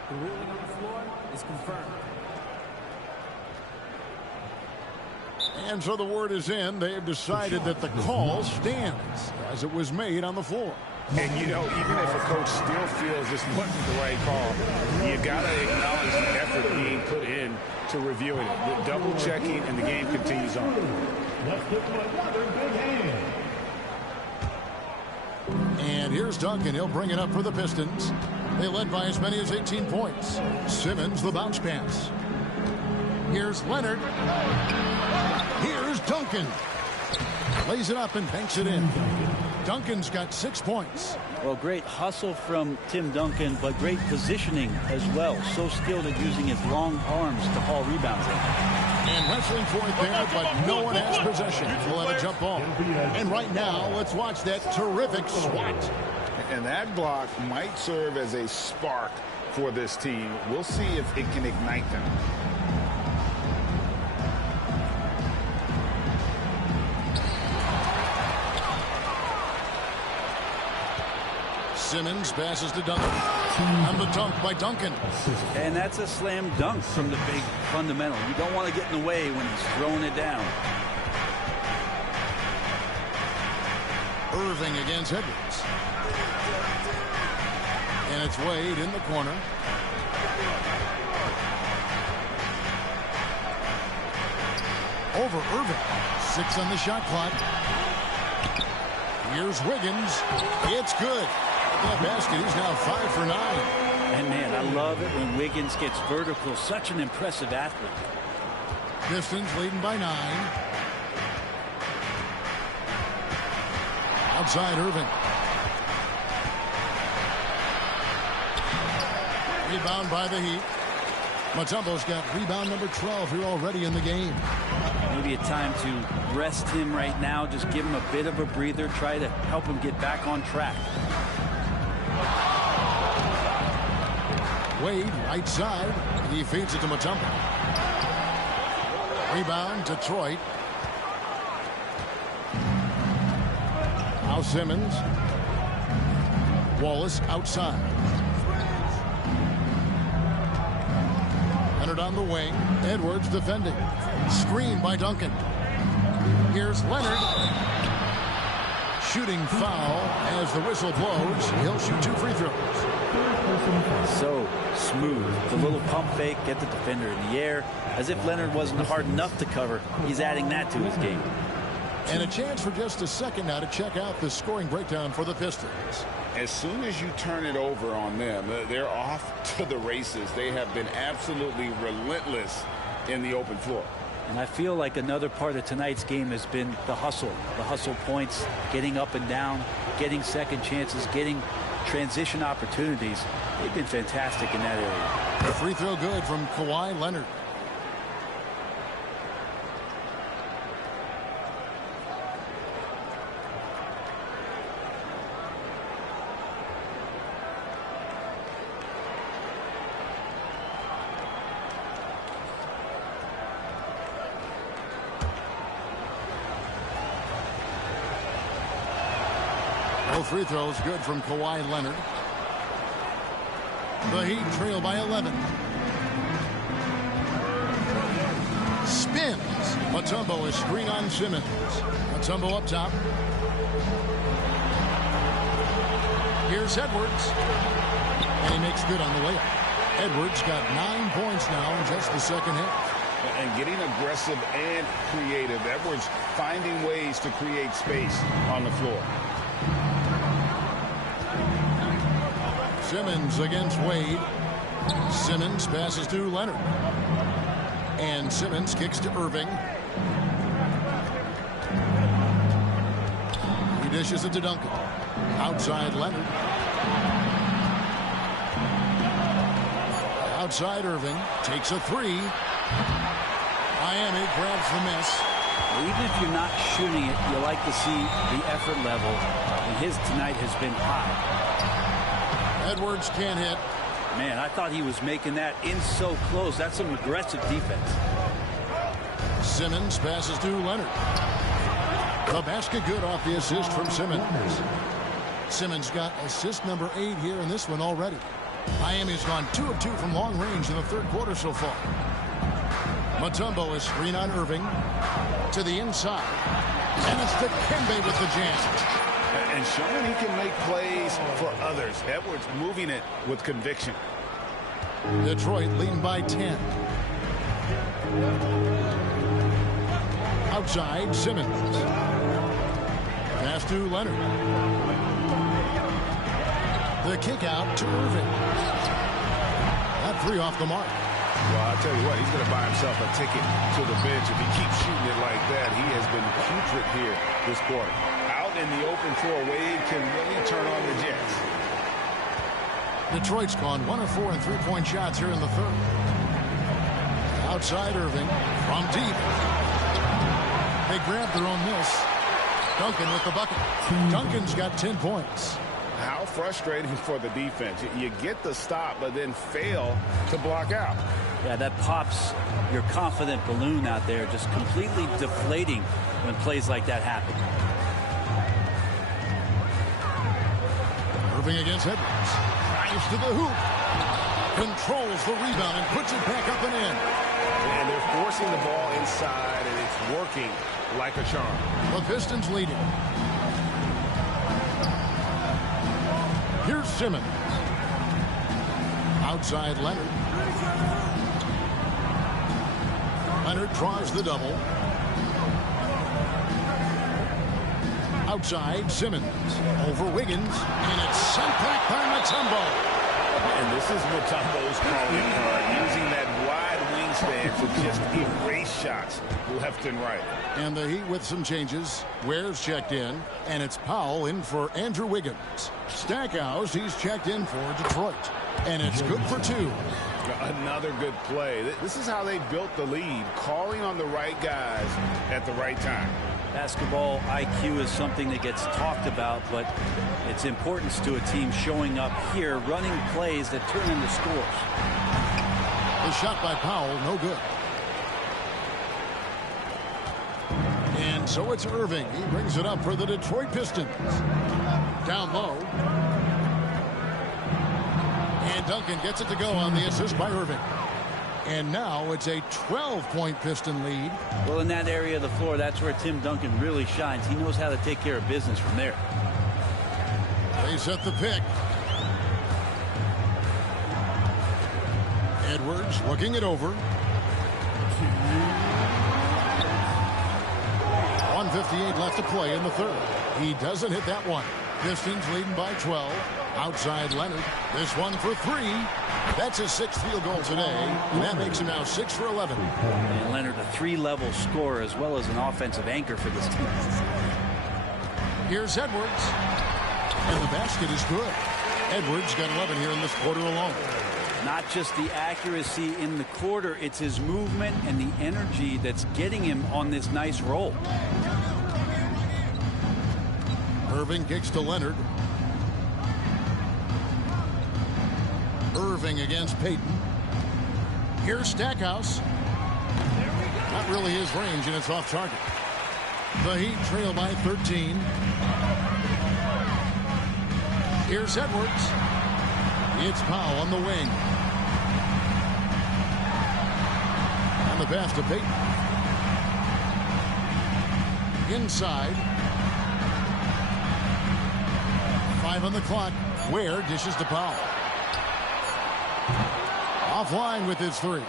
The ruling on the floor is confirmed. And so the word is in. They have decided that the call stands as it was made on the floor. And, you know, even if a coach still feels this wasn't the right call, you got to acknowledge the effort being put in to reviewing it. The double checking, and the game continues on. And here's Duncan. He'll bring it up for the Pistons. They led by as many as 18 points. Simmons, the bounce pass. Here's Leonard. Here's Duncan. Lays it up and banks it in. Duncan's got 6 points. Well, great hustle from Tim Duncan, but great positioning as well. So skilled at using his long arms to haul rebounds in. And wrestling for it there, but no one has possession. We'll have a jump ball. And right now, let's watch that terrific swat. And that block might serve as a spark for this team. We'll see if it can ignite them. Simmons passes to Duncan. And the dunk by Duncan. And that's a slam dunk from the big fundamental. You don't want to get in the way when he's throwing it down. Irving against Edwards. And it's Wade in the corner. Over Irving. 6 on the shot clock. Here's Wiggins. It's good. That basket, he's now 5 for 9. And man, I love it when Wiggins gets vertical. Such an impressive athlete. Pistons leading by 9. Outside Irving. Rebound by the Heat. Mutombo's got rebound number 12 here already in the game. Maybe a time to rest him right now. Just give him a bit of a breather. Try to help him get back on track. Wade, right side. He feeds it to Mutombo. Rebound, Detroit. Now Simmons. Wallace outside. Leonard on the wing. Edwards defending. Screen by Duncan. Here's Leonard. Shooting foul as the whistle blows. He'll shoot 2 free throws. So smooth. The little pump fake, get the defender in the air. As if Leonard wasn't hard enough to cover, he's adding that to his game. And a chance for just a second now to check out the scoring breakdown for the Pistons. As soon as you turn it over on them, they're off to the races. They have been absolutely relentless in the open floor. And I feel like another part of tonight's game has been the hustle points, getting up and down, getting second chances, getting transition opportunities. They've been fantastic in that area. The free throw good from Kawhi Leonard. Both free throws good from Kawhi Leonard. The Heat trail by 11. Spins. Mutombo is screen on Simmons. Mutombo up top. Here's Edwards. And he makes good on the layup. Edwards got 9 points now in just the second half. And getting aggressive and creative. Edwards finding ways to create space on the floor. Simmons against Wade. Simmons passes to Leonard. And Simmons kicks to Irving. He dishes it to Duncan. Outside Leonard. Outside Irving. Takes a 3. Miami grabs the miss. Even if you're not shooting it, you like to see the effort level. And his tonight has been high. Edwards can't hit. Man, I thought he was making that in so close. That's some aggressive defense. Simmons passes to Leonard. The basket good off the assist from Simmons. Simmons got assist number 8 here in this one already. Miami's gone 2 of 2 from long range in the third quarter so far. Mutombo is screen on Irving. To the inside. And it's Dekimbe with the jam. And showing he can make plays space for others. Edwards moving it with conviction. Detroit leading by 10. Outside, Simmons. Pass to Leonard. The kick out to Irving. That three off the mark. Well, I'll tell you what, he's going to buy himself a ticket to the bench. If he keeps shooting it like that, he has been putrid here this quarter. Out in the open floor, Wade can really turn on the Jets. Detroit's gone 1 of 4 in three-point shots here in the third. Outside Irving from deep. They grab their own miss. Duncan with the bucket. Duncan's got 10 points. How frustrating for the defense. You get the stop, but then fail to block out. Yeah, that pops your confident balloon out there, just completely deflating when plays like that happen. Irving against Edwards. Drives to the hoop. Controls the rebound and puts it back up and in. And they're forcing the ball inside, and it's working like a charm. The Pistons leading. Here's Simmons. Outside Leonard. Leonard draws the double. Outside Simmons. Over Wiggins. And it's sent back by Mutumbo. And this is Mutombo's calling card, using that wide wingspan to just erase shots left and right. And the Heat with some changes. Ware's checked in, and it's Powell in for Andrew Wiggins. Stackhouse, he's checked in for Detroit. And it's good for 2. Another good play. This is how they built the lead, calling on the right guys at the right time. Basketball IQ is something that gets talked about, but its importance to a team showing up here, running plays that turn into scores. The shot by Powell, no good. And so it's Irving. He brings it up for the Detroit Pistons. Down low. And Duncan gets it to go on the assist by Irving. And now it's a 12-point Piston lead. Well, in that area of the floor, that's where Tim Duncan really shines. He knows how to take care of business from there. They set the pick. Edwards looking it over. 1:58 left to play in the third. He doesn't hit that one. Pistons leading by 12. Outside Leonard. This one for 3. That's his 6th field goal today. And that makes him now 6 for 11. And Leonard, a 3-level scorer as well as an offensive anchor for this team. Here's Edwards. And the basket is good. Edwards got 11 here in this quarter alone. Not just the accuracy in the quarter, it's his movement and the energy that's getting him on this nice roll. Irving kicks to Leonard. Irving against Payton. Here's Stackhouse. Not really his range, and it's off target. The Heat trail by 13. Here's Edwards. It's Powell on the wing. And the pass to Payton. Inside. 5 on the clock. Ware dishes to Powell. Offline with his 3.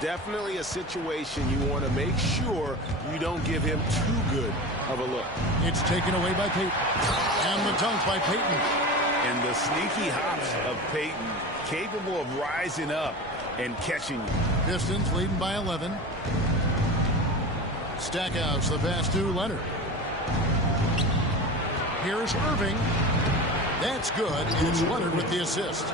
Definitely a situation you want to make sure you don't give him too good of a look. It's taken away by Payton. And the dunk by Payton. And the sneaky hops of Payton, capable of rising up and catching you. Pistons leading by 11. Stackhouse, the pass to Leonard. Here's Irving. That's good. It's Leonard with the assist.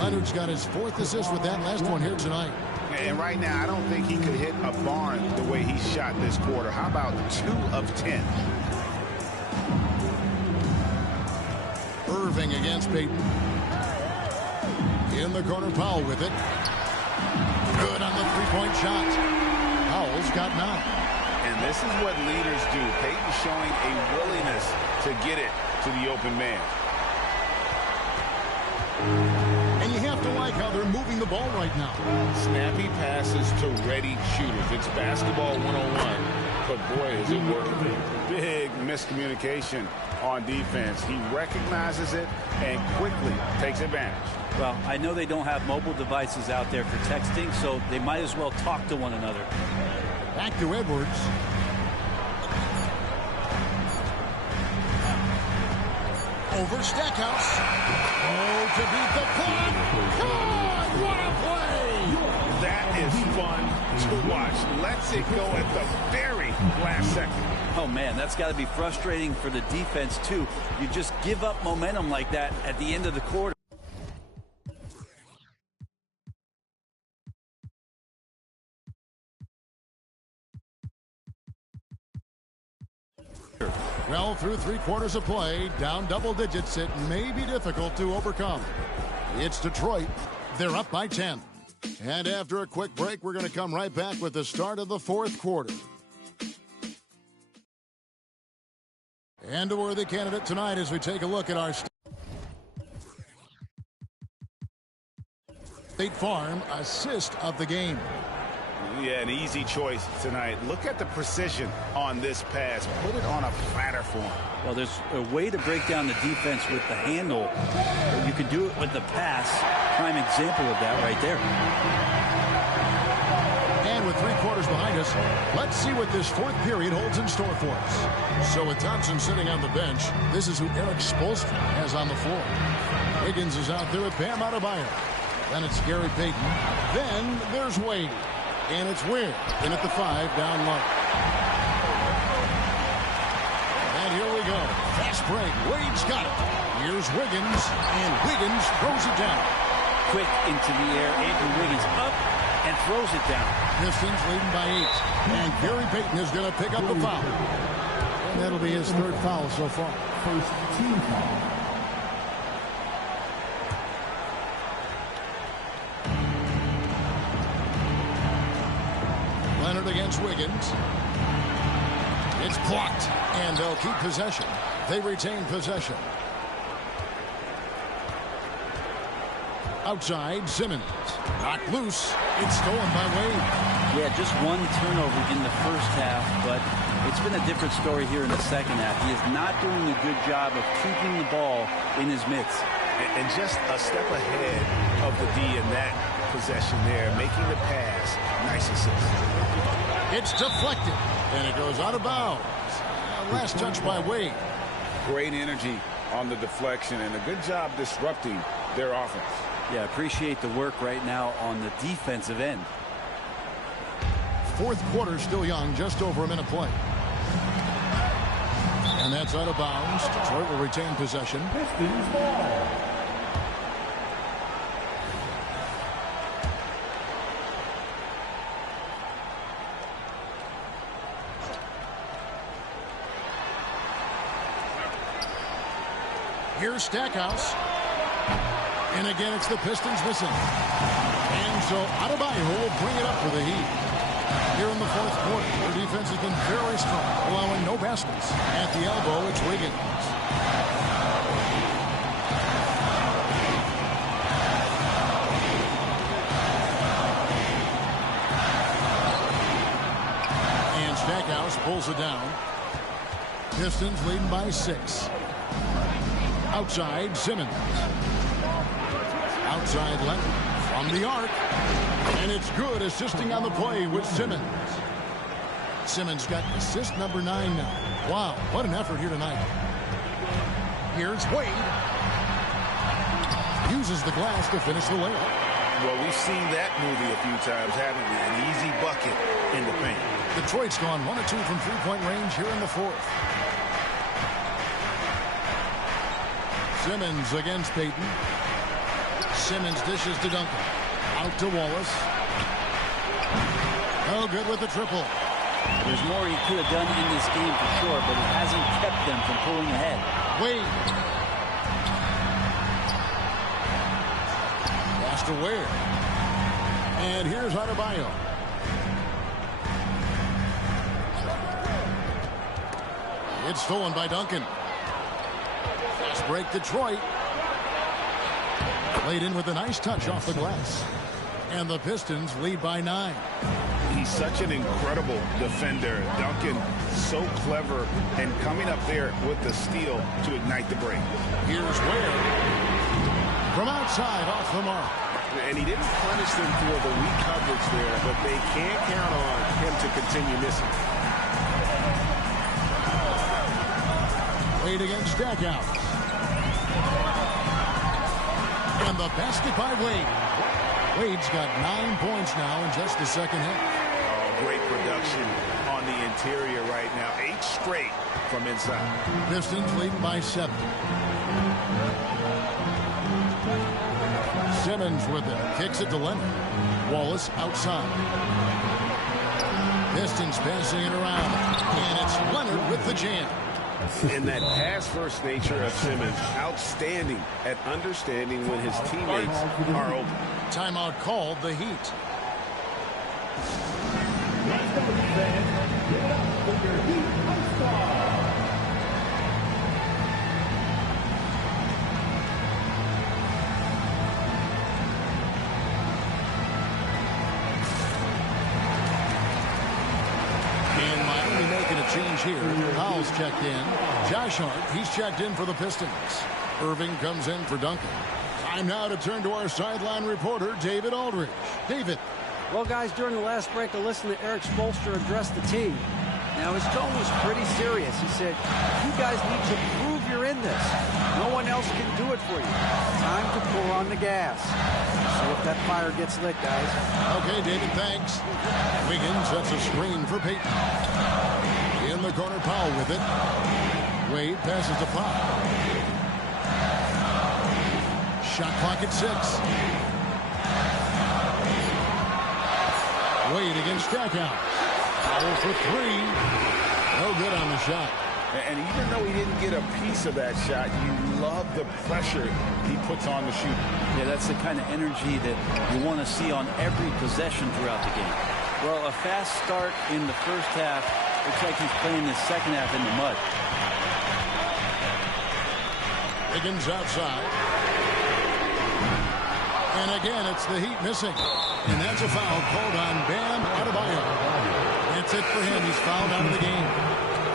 Leonard's got his 4th assist with that last one here tonight. And right now, I don't think he could hit a barn the way he shot this quarter. How about 2 of 10? Irving against Payton. In the corner, Powell with it. Good on the 3-point shot. Powell's got 9. And this is what leaders do. Payton showing a willingness to get it to the open man. And you have to like how they're moving the ball right now. Snappy passes to ready shooters. It's basketball 101. but boy, is it working. Big miscommunication on defense. He recognizes it and quickly takes advantage. Well, I know they don't have mobile devices out there for texting, so they might as well talk to one another. Back to Edwards. Over Stackhouse. Oh, to beat the clock. God, what a play! That is fun to watch. Lets it go at the very last second. Oh, man, that's got to be frustrating for the defense, too. You just give up momentum like that at the end of the quarter. Well, through 3 quarters of play, down double digits, it may be difficult to overcome. It's Detroit. They're up by 10. And after a quick break, we're going to come right back with the start of the 4th quarter. And a worthy candidate tonight as we take a look at our State Farm assist of the game. Yeah, an easy choice tonight. Look at the precision on this pass. Put it on a platter for him. Well, there's a way to break down the defense with the handle. You can do it with the pass. Prime example of that right there. And with 3 quarters behind us, let's see what this 4th period holds in store for us. So with Thompson sitting on the bench, this is who Eric Spoelstra has on the floor. Wiggins is out there with Bam Adebayo. Then it's Gary Payton. Then there's Wade. And it's Weir in at the 5 down low. And here we go. Fast break. Wade's got it. Here's Wiggins. And Wiggins throws it down. Quick into the air. Andrew Wiggins up and throws it down. Pistons leading by 8. And Gary Payton is going to pick up the foul. And that'll be his 3rd foul so far. First team foul. Leonard against Wiggins. It's blocked, and they'll keep possession. They retain possession. Outside, Simmons. Knocked loose. It's stolen by Wade. Yeah, just 1 turnover in the first half, but it's been a different story here in the second half. He is not doing a good job of keeping the ball in his mitts. And just a step ahead of the D in that possession there, making the pass. Nice assist. It's deflected, and it goes out of bounds. Last touch by Wade. Great energy on the deflection, and a good job disrupting their offense. Yeah, appreciate the work right now on the defensive end. 4th quarter still young, just over a minute play. And that's out of bounds. Detroit will retain possession. Pistons ball. Here's Stackhouse. And again, it's the Pistons missing. And so Adebayo will bring it up for the Heat. Here in the 4th quarter, their defense has been very strong, allowing no baskets. At the elbow, it's Wiggins. And Stackhouse pulls it down. Pistons leading by 6. Outside, Simmons. Outside, Leonard from the arc. And it's good, assisting on the play with Simmons. Simmons got assist number 9 now. Wow, what an effort here tonight. Here's Wade. Uses the glass to finish the layup. Well, we've seen that movie a few times, haven't we? An easy bucket in the paint. Detroit's gone 1 of 2 from 3-point range here in the 4th. Simmons against Payton. Simmons dishes to Duncan. Out to Wallace. Oh, good with the triple. There's more he could have done in this game for sure, but it hasn't kept them from pulling ahead. Wade. Pass to Ware. And here's Adebayo. It's stolen by Duncan. Fast break, Detroit. Played in with a nice touch off the glass. And the Pistons lead by 9. He's such an incredible defender. Duncan, so clever, and coming up there with the steal to ignite the break. Here's Ware. From outside, off the mark. And he didn't punish them for the weak coverage there, but they can't count on him to continue missing. Wade against Stackhouse. And the basket by Wade. Wade's got 9 points now in just the second half. Oh, great production on the interior right now. 8 straight from inside. Pistons leading by 7. Simmons with it. Kicks it to Leonard. Wallace outside. Pistons passing it around. And it's Leonard with the jam. And that pass-first nature of Simmons, outstanding at understanding when his teammates are open. Timeout called, the Heat. Change here. Powell's checked in. Josh Hart, he's checked in for the Pistons. Irving comes in for Duncan. Time now to turn to our sideline reporter, David Aldridge. David. Well, guys, during the last break, I listened to Eric Spoelstra address the team. Now, his tone was pretty serious. He said, you guys need to prove you're in this. No one else can do it for you. Time to pull on the gas. See if that fire gets lit, guys. Okay, David, thanks. Wiggins sets a screen for Peyton. In the corner, Powell with it. Wade passes to Powell. Shot clock at 6. Wade against Stackhouse. Powell for 3. No good on the shot. And even though he didn't get a piece of that shot, you love the pressure he puts on the shooter. Yeah, that's the kind of energy that you want to see on every possession throughout the game. Well, a fast start in the first half. Looks like he's playing the second half in the mud. Wiggins outside. And again, it's the Heat missing. And that's a foul called on Bam Adebayo. That's it for him. He's fouled out of the game.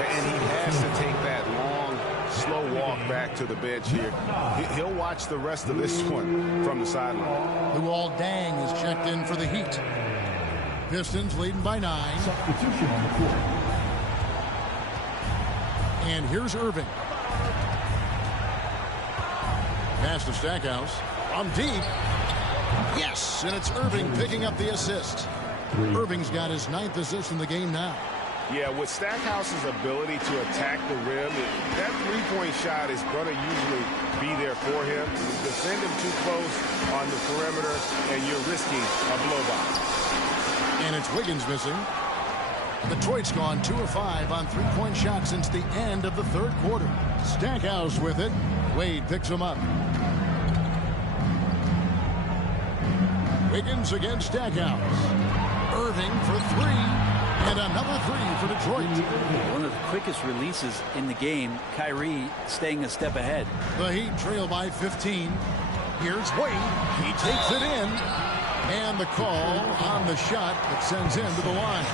And he has to take that long, slow walk back to the bench here. He'll watch the rest of this one from the sideline. Luol Deng is checked in for the Heat. Pistons leading by 9. Substitution on the court. And here's Irving. Pass to Stackhouse. On deep. Yes, and it's Irving picking up the assist. Irving's got his 9th assist in the game now. Yeah, with Stackhouse's ability to attack the rim, that three-point shot is going to usually be there for him. Defend him too close on the perimeter, and you're risking a blow-by. And it's Wiggins missing. Detroit's gone 2 of 5 on three-point shots since the end of the third quarter. Stackhouse with it. Wade picks him up. Wiggins against Stackhouse. Irving for 3. And another 3 for Detroit. One of the quickest releases in the game. Kyrie staying a step ahead. The Heat trail by 15. Here's Wade. He takes it in. And the call on the shot that sends him to the line.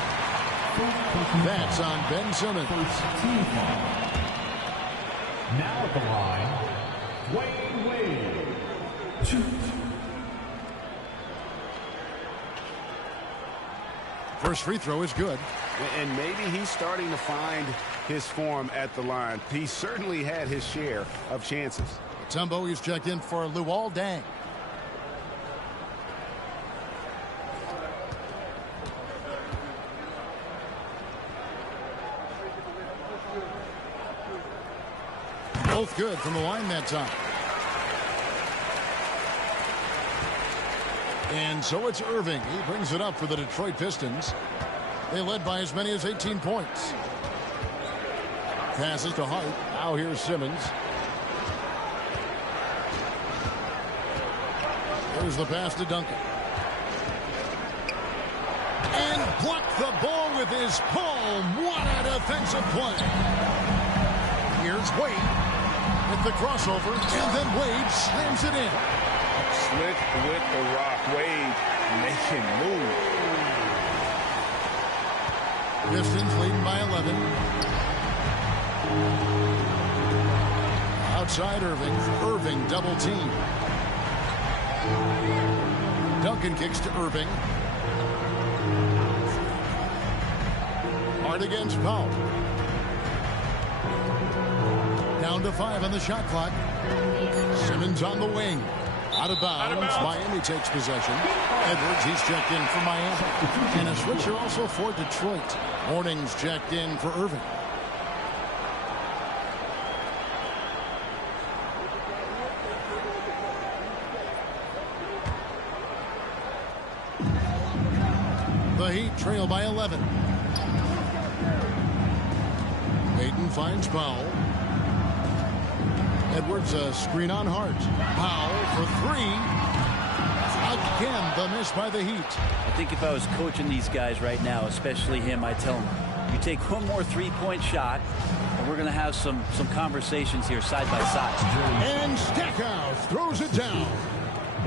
That's on Ben Simmons. Now at the line, Wade. 2. First free throw is good. And maybe he's starting to find his form at the line. He certainly had his share of chances. Mutumbo, he's checked in for Luol Deng. Both good from the line that time. And so it's Irving. He brings it up for the Detroit Pistons. They led by as many as 18 points. Passes to Hart. Now here's Simmons. There's the pass to Duncan. And blocked the ball with his palm. What a defensive play. Here's Wade with the crossover. And then Wade slams it in. Slick with the rock. Wade making move. Pistons leading by 11. Outside Irving. Irving double team. Duncan kicks to Irving. Hard against Powell. Down to 5 on the shot clock. Simmons on the wing. Out of bounds. Miami takes possession. Edwards, he's checked in for Miami. And a switcher also for Detroit. Mourning's checked in for Irving. The Heat trail by 11. Payton finds Powell. Edwards a screen on Hart. Powell for 3. Again, the miss by the Heat. I think if I was coaching these guys right now, especially him, I tell him, you take one more three-point shot, and we're going to have some conversations here side by side. And Stackhouse throws it down.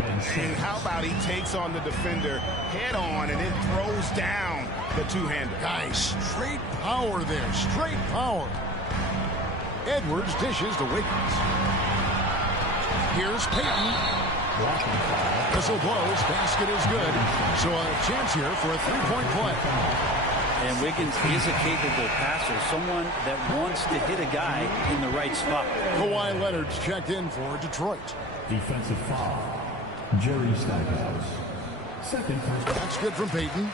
And how about he takes on the defender head on and then throws down the two-hander. Guys, straight power there. Straight power. Edwards dishes to Wiggins. Here's Payton. Whistle blows. Basket is good. So a chance here for a three-point play. And Wiggins is a capable passer. Someone that wants to hit a guy in the right spot. Kawhi Leonard's checked in for Detroit. Defensive foul. Jerry Stackhouse. Second first. That's good from Payton.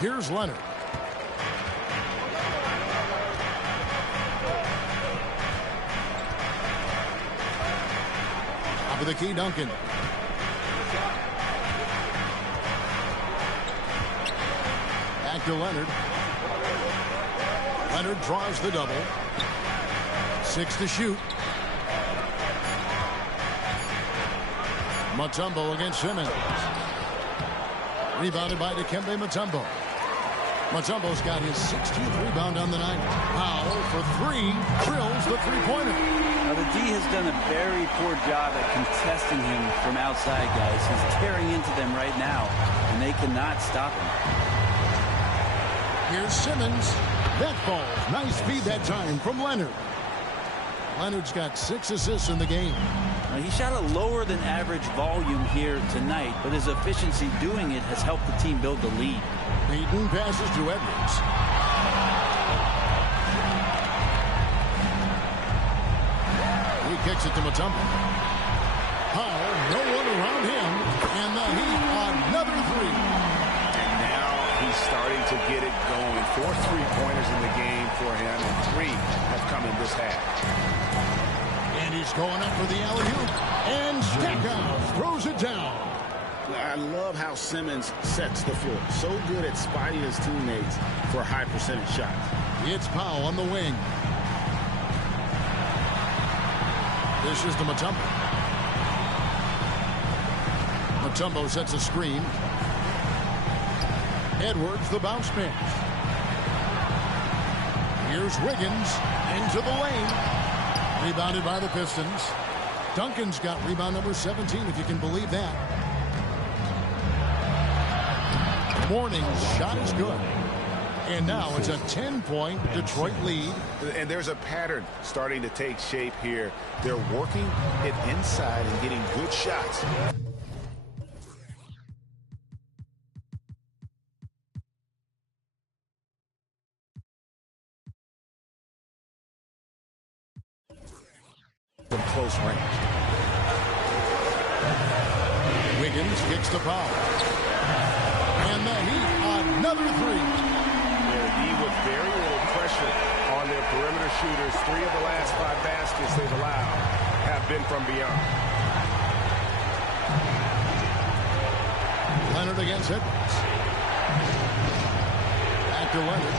Here's Leonard. Top of the key, Duncan. Back to Leonard. Leonard draws the double. 6 to shoot. Mutumbo against Simmons. Rebounded by Dekimbe Mutumbo. Mutombo's got his 16th rebound on the night. Powell for 3. Drills the three-pointer. Now the D has done a very poor job at contesting him from outside, guys. He's tearing into them right now, and they cannot stop him. Here's Simmons. That falls. Nice feed that time from Leonard. Leonard's got 6 assists in the game. Now, he shot a lower than average volume here tonight, but his efficiency doing it has helped the team build the lead. Payton passes to Edwards. He kicks it to Mutombo. Powell, no one around him, and the Heat another 3. And now he's starting to get it going. 4 3-pointers in the game for him, and 3 have come in this half. And he's going up for the alley-oop. And Stackhouse throws it down. I love how Simmons sets the floor. So good at spotting his teammates for high percentage shots. It's Powell on the wing. This is to Mutombo. Mutombo sets a screen. Edwards, the bounce pass. Here's Wiggins into the lane. Rebounded by the Pistons. Duncan's got rebound number 17, if you can believe that. Mourning's shot is good. And now it's a 10-point Detroit lead. And there's a pattern starting to take shape here. They're working it inside and getting good shots. From close range. Wiggins kicks the foul. And the Heat another 3. The Heat with very little pressure on their perimeter shooters. 3 of the last 5 baskets they've allowed have been from beyond. Leonard against Edwards. Back to Leonard.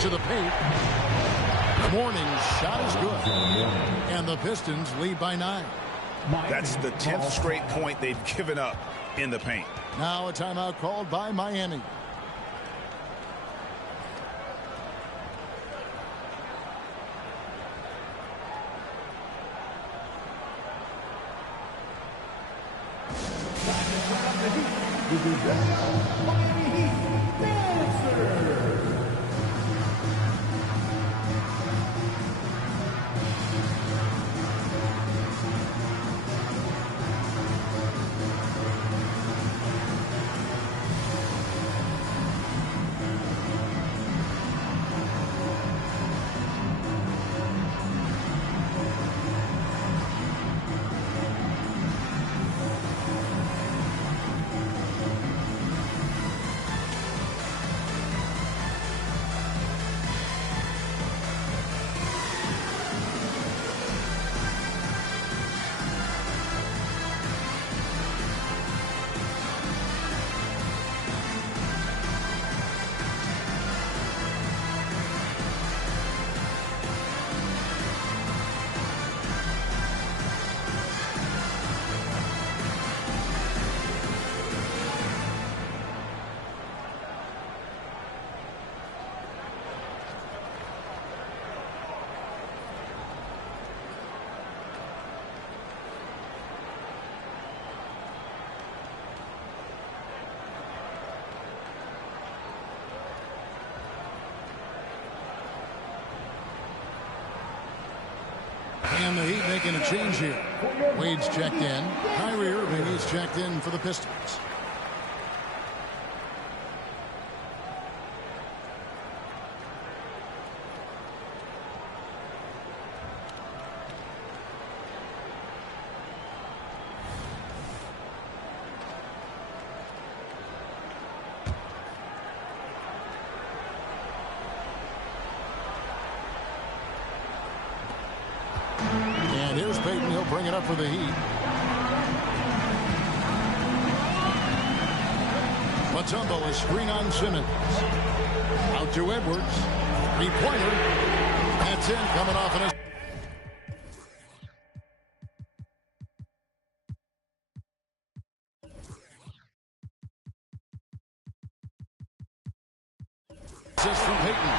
To the paint. Mourning's shot is good. And the Pistons lead by 9. That's the 10th straight point they've given up in the paint. Now a timeout called by Miami. representing Miami Heat, Dancer. And the Heat making a change here. Wade's checked in. Kyrie Irving is checked in for the Pistons. He'll bring it up for the Heat. Mutumbo is screen on Simmons. Out to Edwards. Three-pointer. That's in. Coming off an assist from Payton.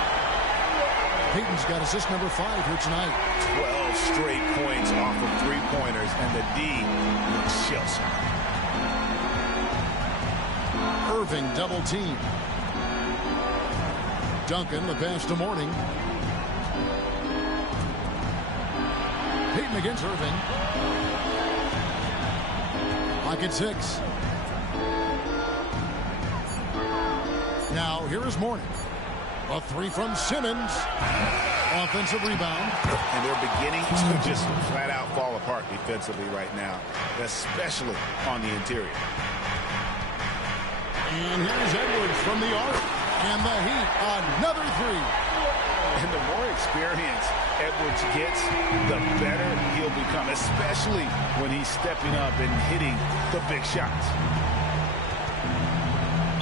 Payton's got assist number 5 here tonight. 12 straight points off of three-pointers, and the D looks chill. Irving double team. Duncan, the pass to Mourning. Payton against Irving. Pocket 6. Now here is Mourning. A 3 from Simmons. Offensive rebound. And they're beginning to just flat out fall apart defensively right now, especially on the interior. And here's Edwards from the arc. And the Heat, another 3. And the more experience Edwards gets, the better he'll become, especially when he's stepping up and hitting the big shots.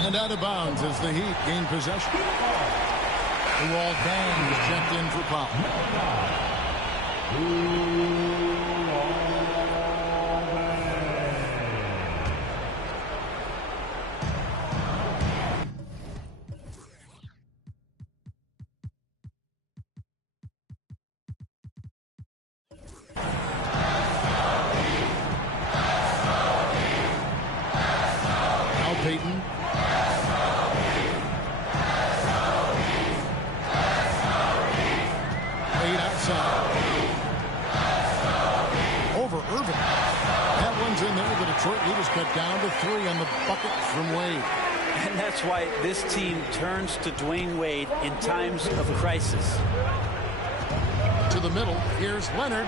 And out of bounds as the Heat gain possession. Dwyane is checked in for foul. Now Payton. Over Irving. That one's in there. The Detroit lead is cut down to 3 on the bucket from Wade. And that's why this team turns to Dwyane Wade in times of crisis. To the middle. Here's Leonard.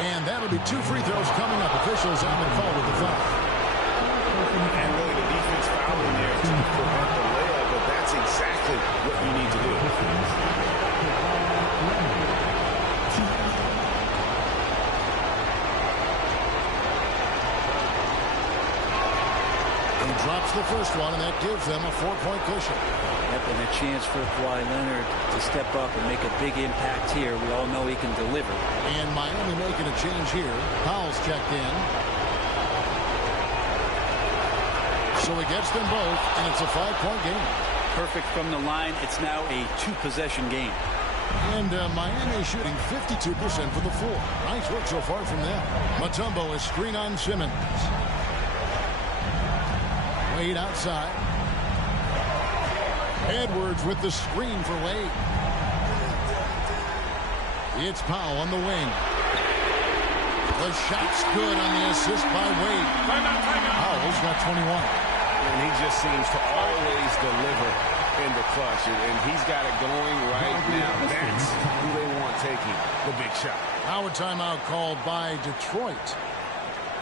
And that'll be 2 free throws coming up. Officials on the call with the foul. And really the defense foul in there to prevent the layup, but that's exactly what you need to do. Drops the first one, and that gives them a 4-point cushion. Yep, and a chance for Kawhi Leonard to step up and make a big impact here. We all know he can deliver. And Miami making a change here. Powell's checked in. So he gets them both, and it's a 5-point game. Perfect from the line. It's now a 2-possession game. And Miami shooting 52% for the floor. Nice work so far from them. Mutumbo is screen on Simmons. Wade outside. Edwards with the screen for Wade. It's Powell on the wing. The shot's good on the assist by Wade. Powell's got 21. And he just seems to always deliver in the clutch. And he's got it going right now. That's who they want taking the big shot. Now a timeout called by Detroit.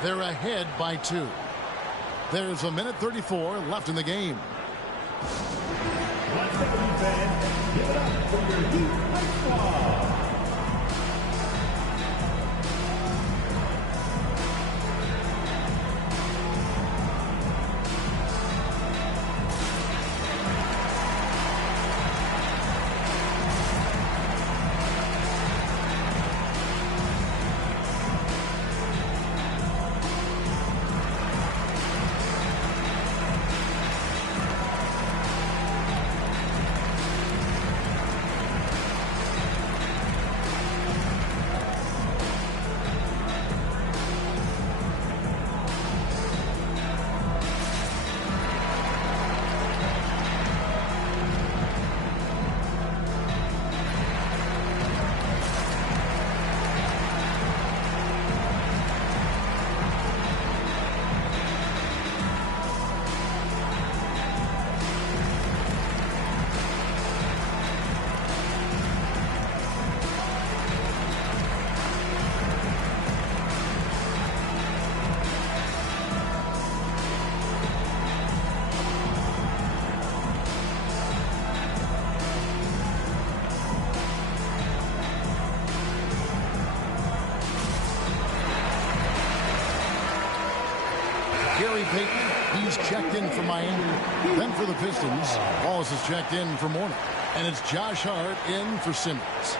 They're ahead by 2. There's a minute 34 left in the game. Let's take a deep fan. Give it up for your Heat High Squad. He's checked in for Miami. Then for the Pistons, Wallace is checked in for Mourning. And it's Josh Hart in for Simmons.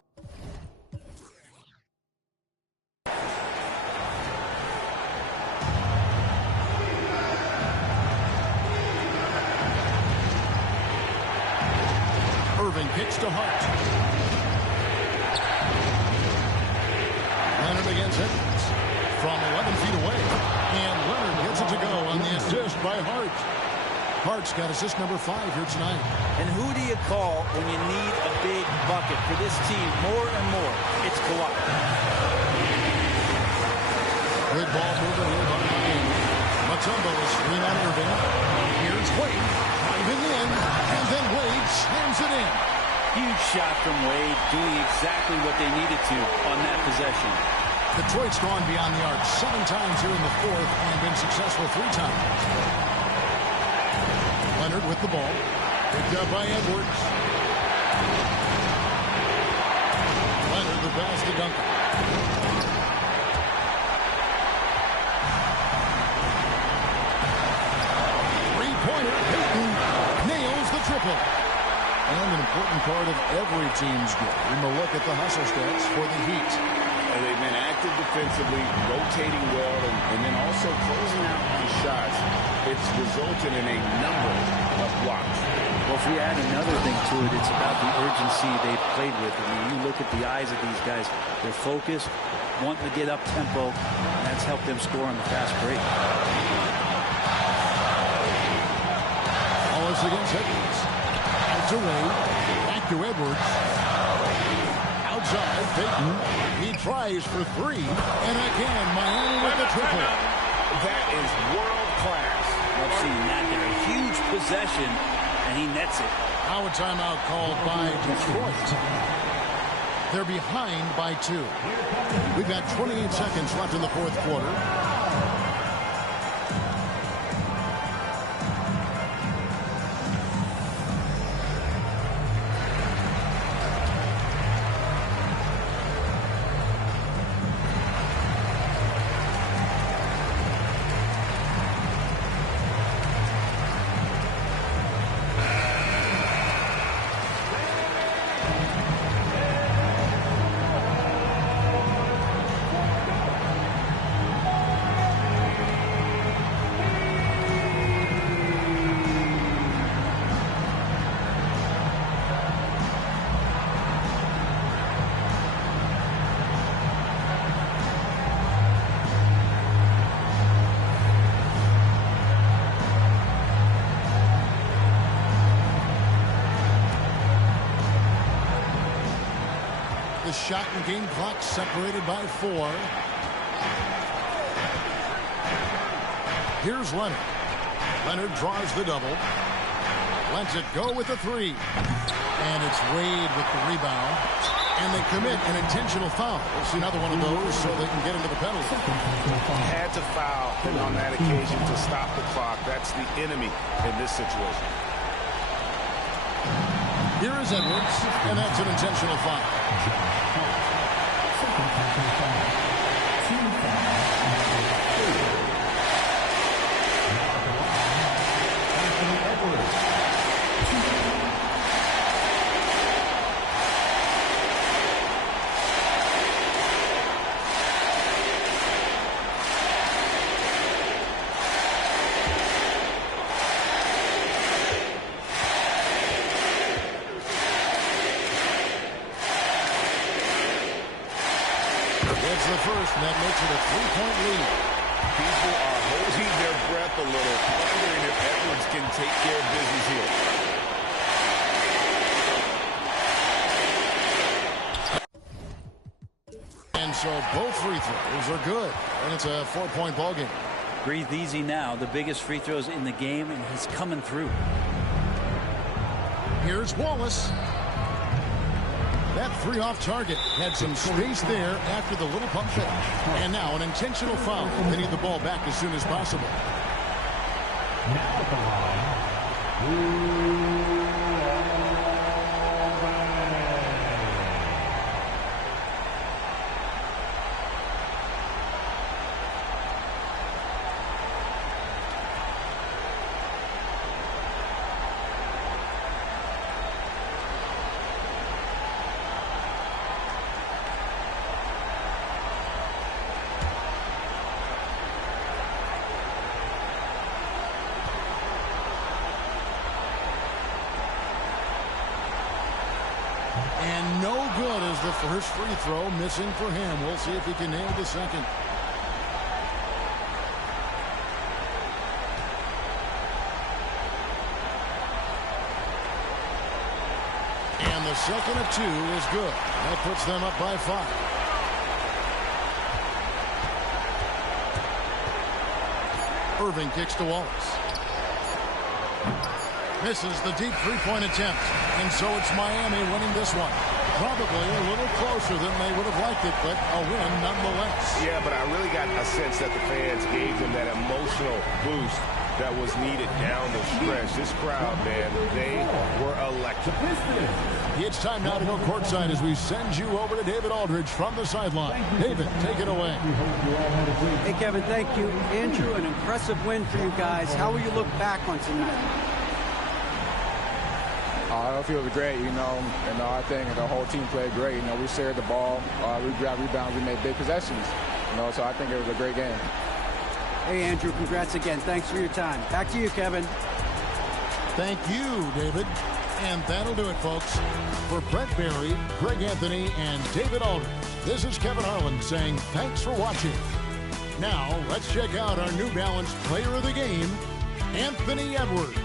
Irving kicks to Hart. Leonard against Edwards from 11 feet away. And Leonard gets it to go on the assist by Hart. Hart's got assist number 5 here tonight. And who do you call when you need a big bucket for this team more and more? It's Kawhi. Good ball movement here by Miami. Mutumbo is screen on Irving. Here's Wade driving in, and then Wade slams it in. Huge shot from Wade, doing exactly what they needed to on that possession. Detroit's gone beyond the arc 7 times here in the 4th and been successful 3 times. Leonard with the ball. Picked up by Edwards. Leonard the pass to Duncan. Three-pointer. Payton nails the triple. And an important part of every team's game. A look at the hustle stats for the Heat. And they've been active defensively, rotating well, and then also closing out on shots. It's resulted in a number of blocks. Well, if we add another thing to it, it's about the urgency they've played with. I mean, you look at the eyes of these guys. They're focused, wanting to get up tempo, and that's helped them score on the fast break. Wallace against Edwards. Out to Wade. Back to Edwards. Outside, Payton. He tries for 3. And again, Miami with the triple. That is world class. I've seen that there. A huge possession, and he nets it. Now a timeout called by Detroit. They're behind by 2. We've got 28 seconds left in the 4th quarter. the shot and game clock separated by 4. Here's Leonard. Leonard draws the double. Lets it go with the 3. And it's Wade with the rebound. And they commit an intentional foul. We'll see another one of those so they can get into the penalty. Had to foul on that occasion to stop the clock. That's the enemy in this situation. Here is Edwards, and that's an intentional foul. It's the first, and that makes it a 3-point lead. People are holding their breath a little, wondering if Edwards can take care of business here. And so both free throws are good, and it's a 4-point ball game. Breathe easy now. The biggest free throws in the game, and he's coming through. Here's Wallace. That 3 off target had some space there after the little pump fake. And now an intentional foul. They need the ball back as soon as possible. Now at the line, And no good as the first free throw missing for him. We'll see if he can nail the second. And the second of 2 is good. That puts them up by 5. Irving kicks to Wallace. Misses the deep 3-point attempt. And so it's Miami winning this one. Probably a little closer than they would have liked it, but a win nonetheless. Yeah, but I really got a sense that the fans gave them that emotional boost that was needed down the stretch. This crowd, man, they were electric. It's time now to go courtside as we send you over to David Aldridge from the sideline. David, take it away. Hey, Kevin, thank you. Andrew, an impressive win for you guys. How will you look back on tonight? I feel great, I think the whole team played great. We shared the ball, we grabbed rebounds, we made big possessions, so I think it was a great game. Hey, Andrew, congrats again. Thanks for your time. Back to you, Kevin. Thank you, David. And that'll do it, folks. For Brett Barry, Greg Anthony, and David Aldridge, this is Kevin Harlan saying thanks for watching. Now, let's check out our New Balance player of the game, Anthony Edwards.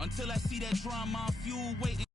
Until I see that drama, fuel waiting.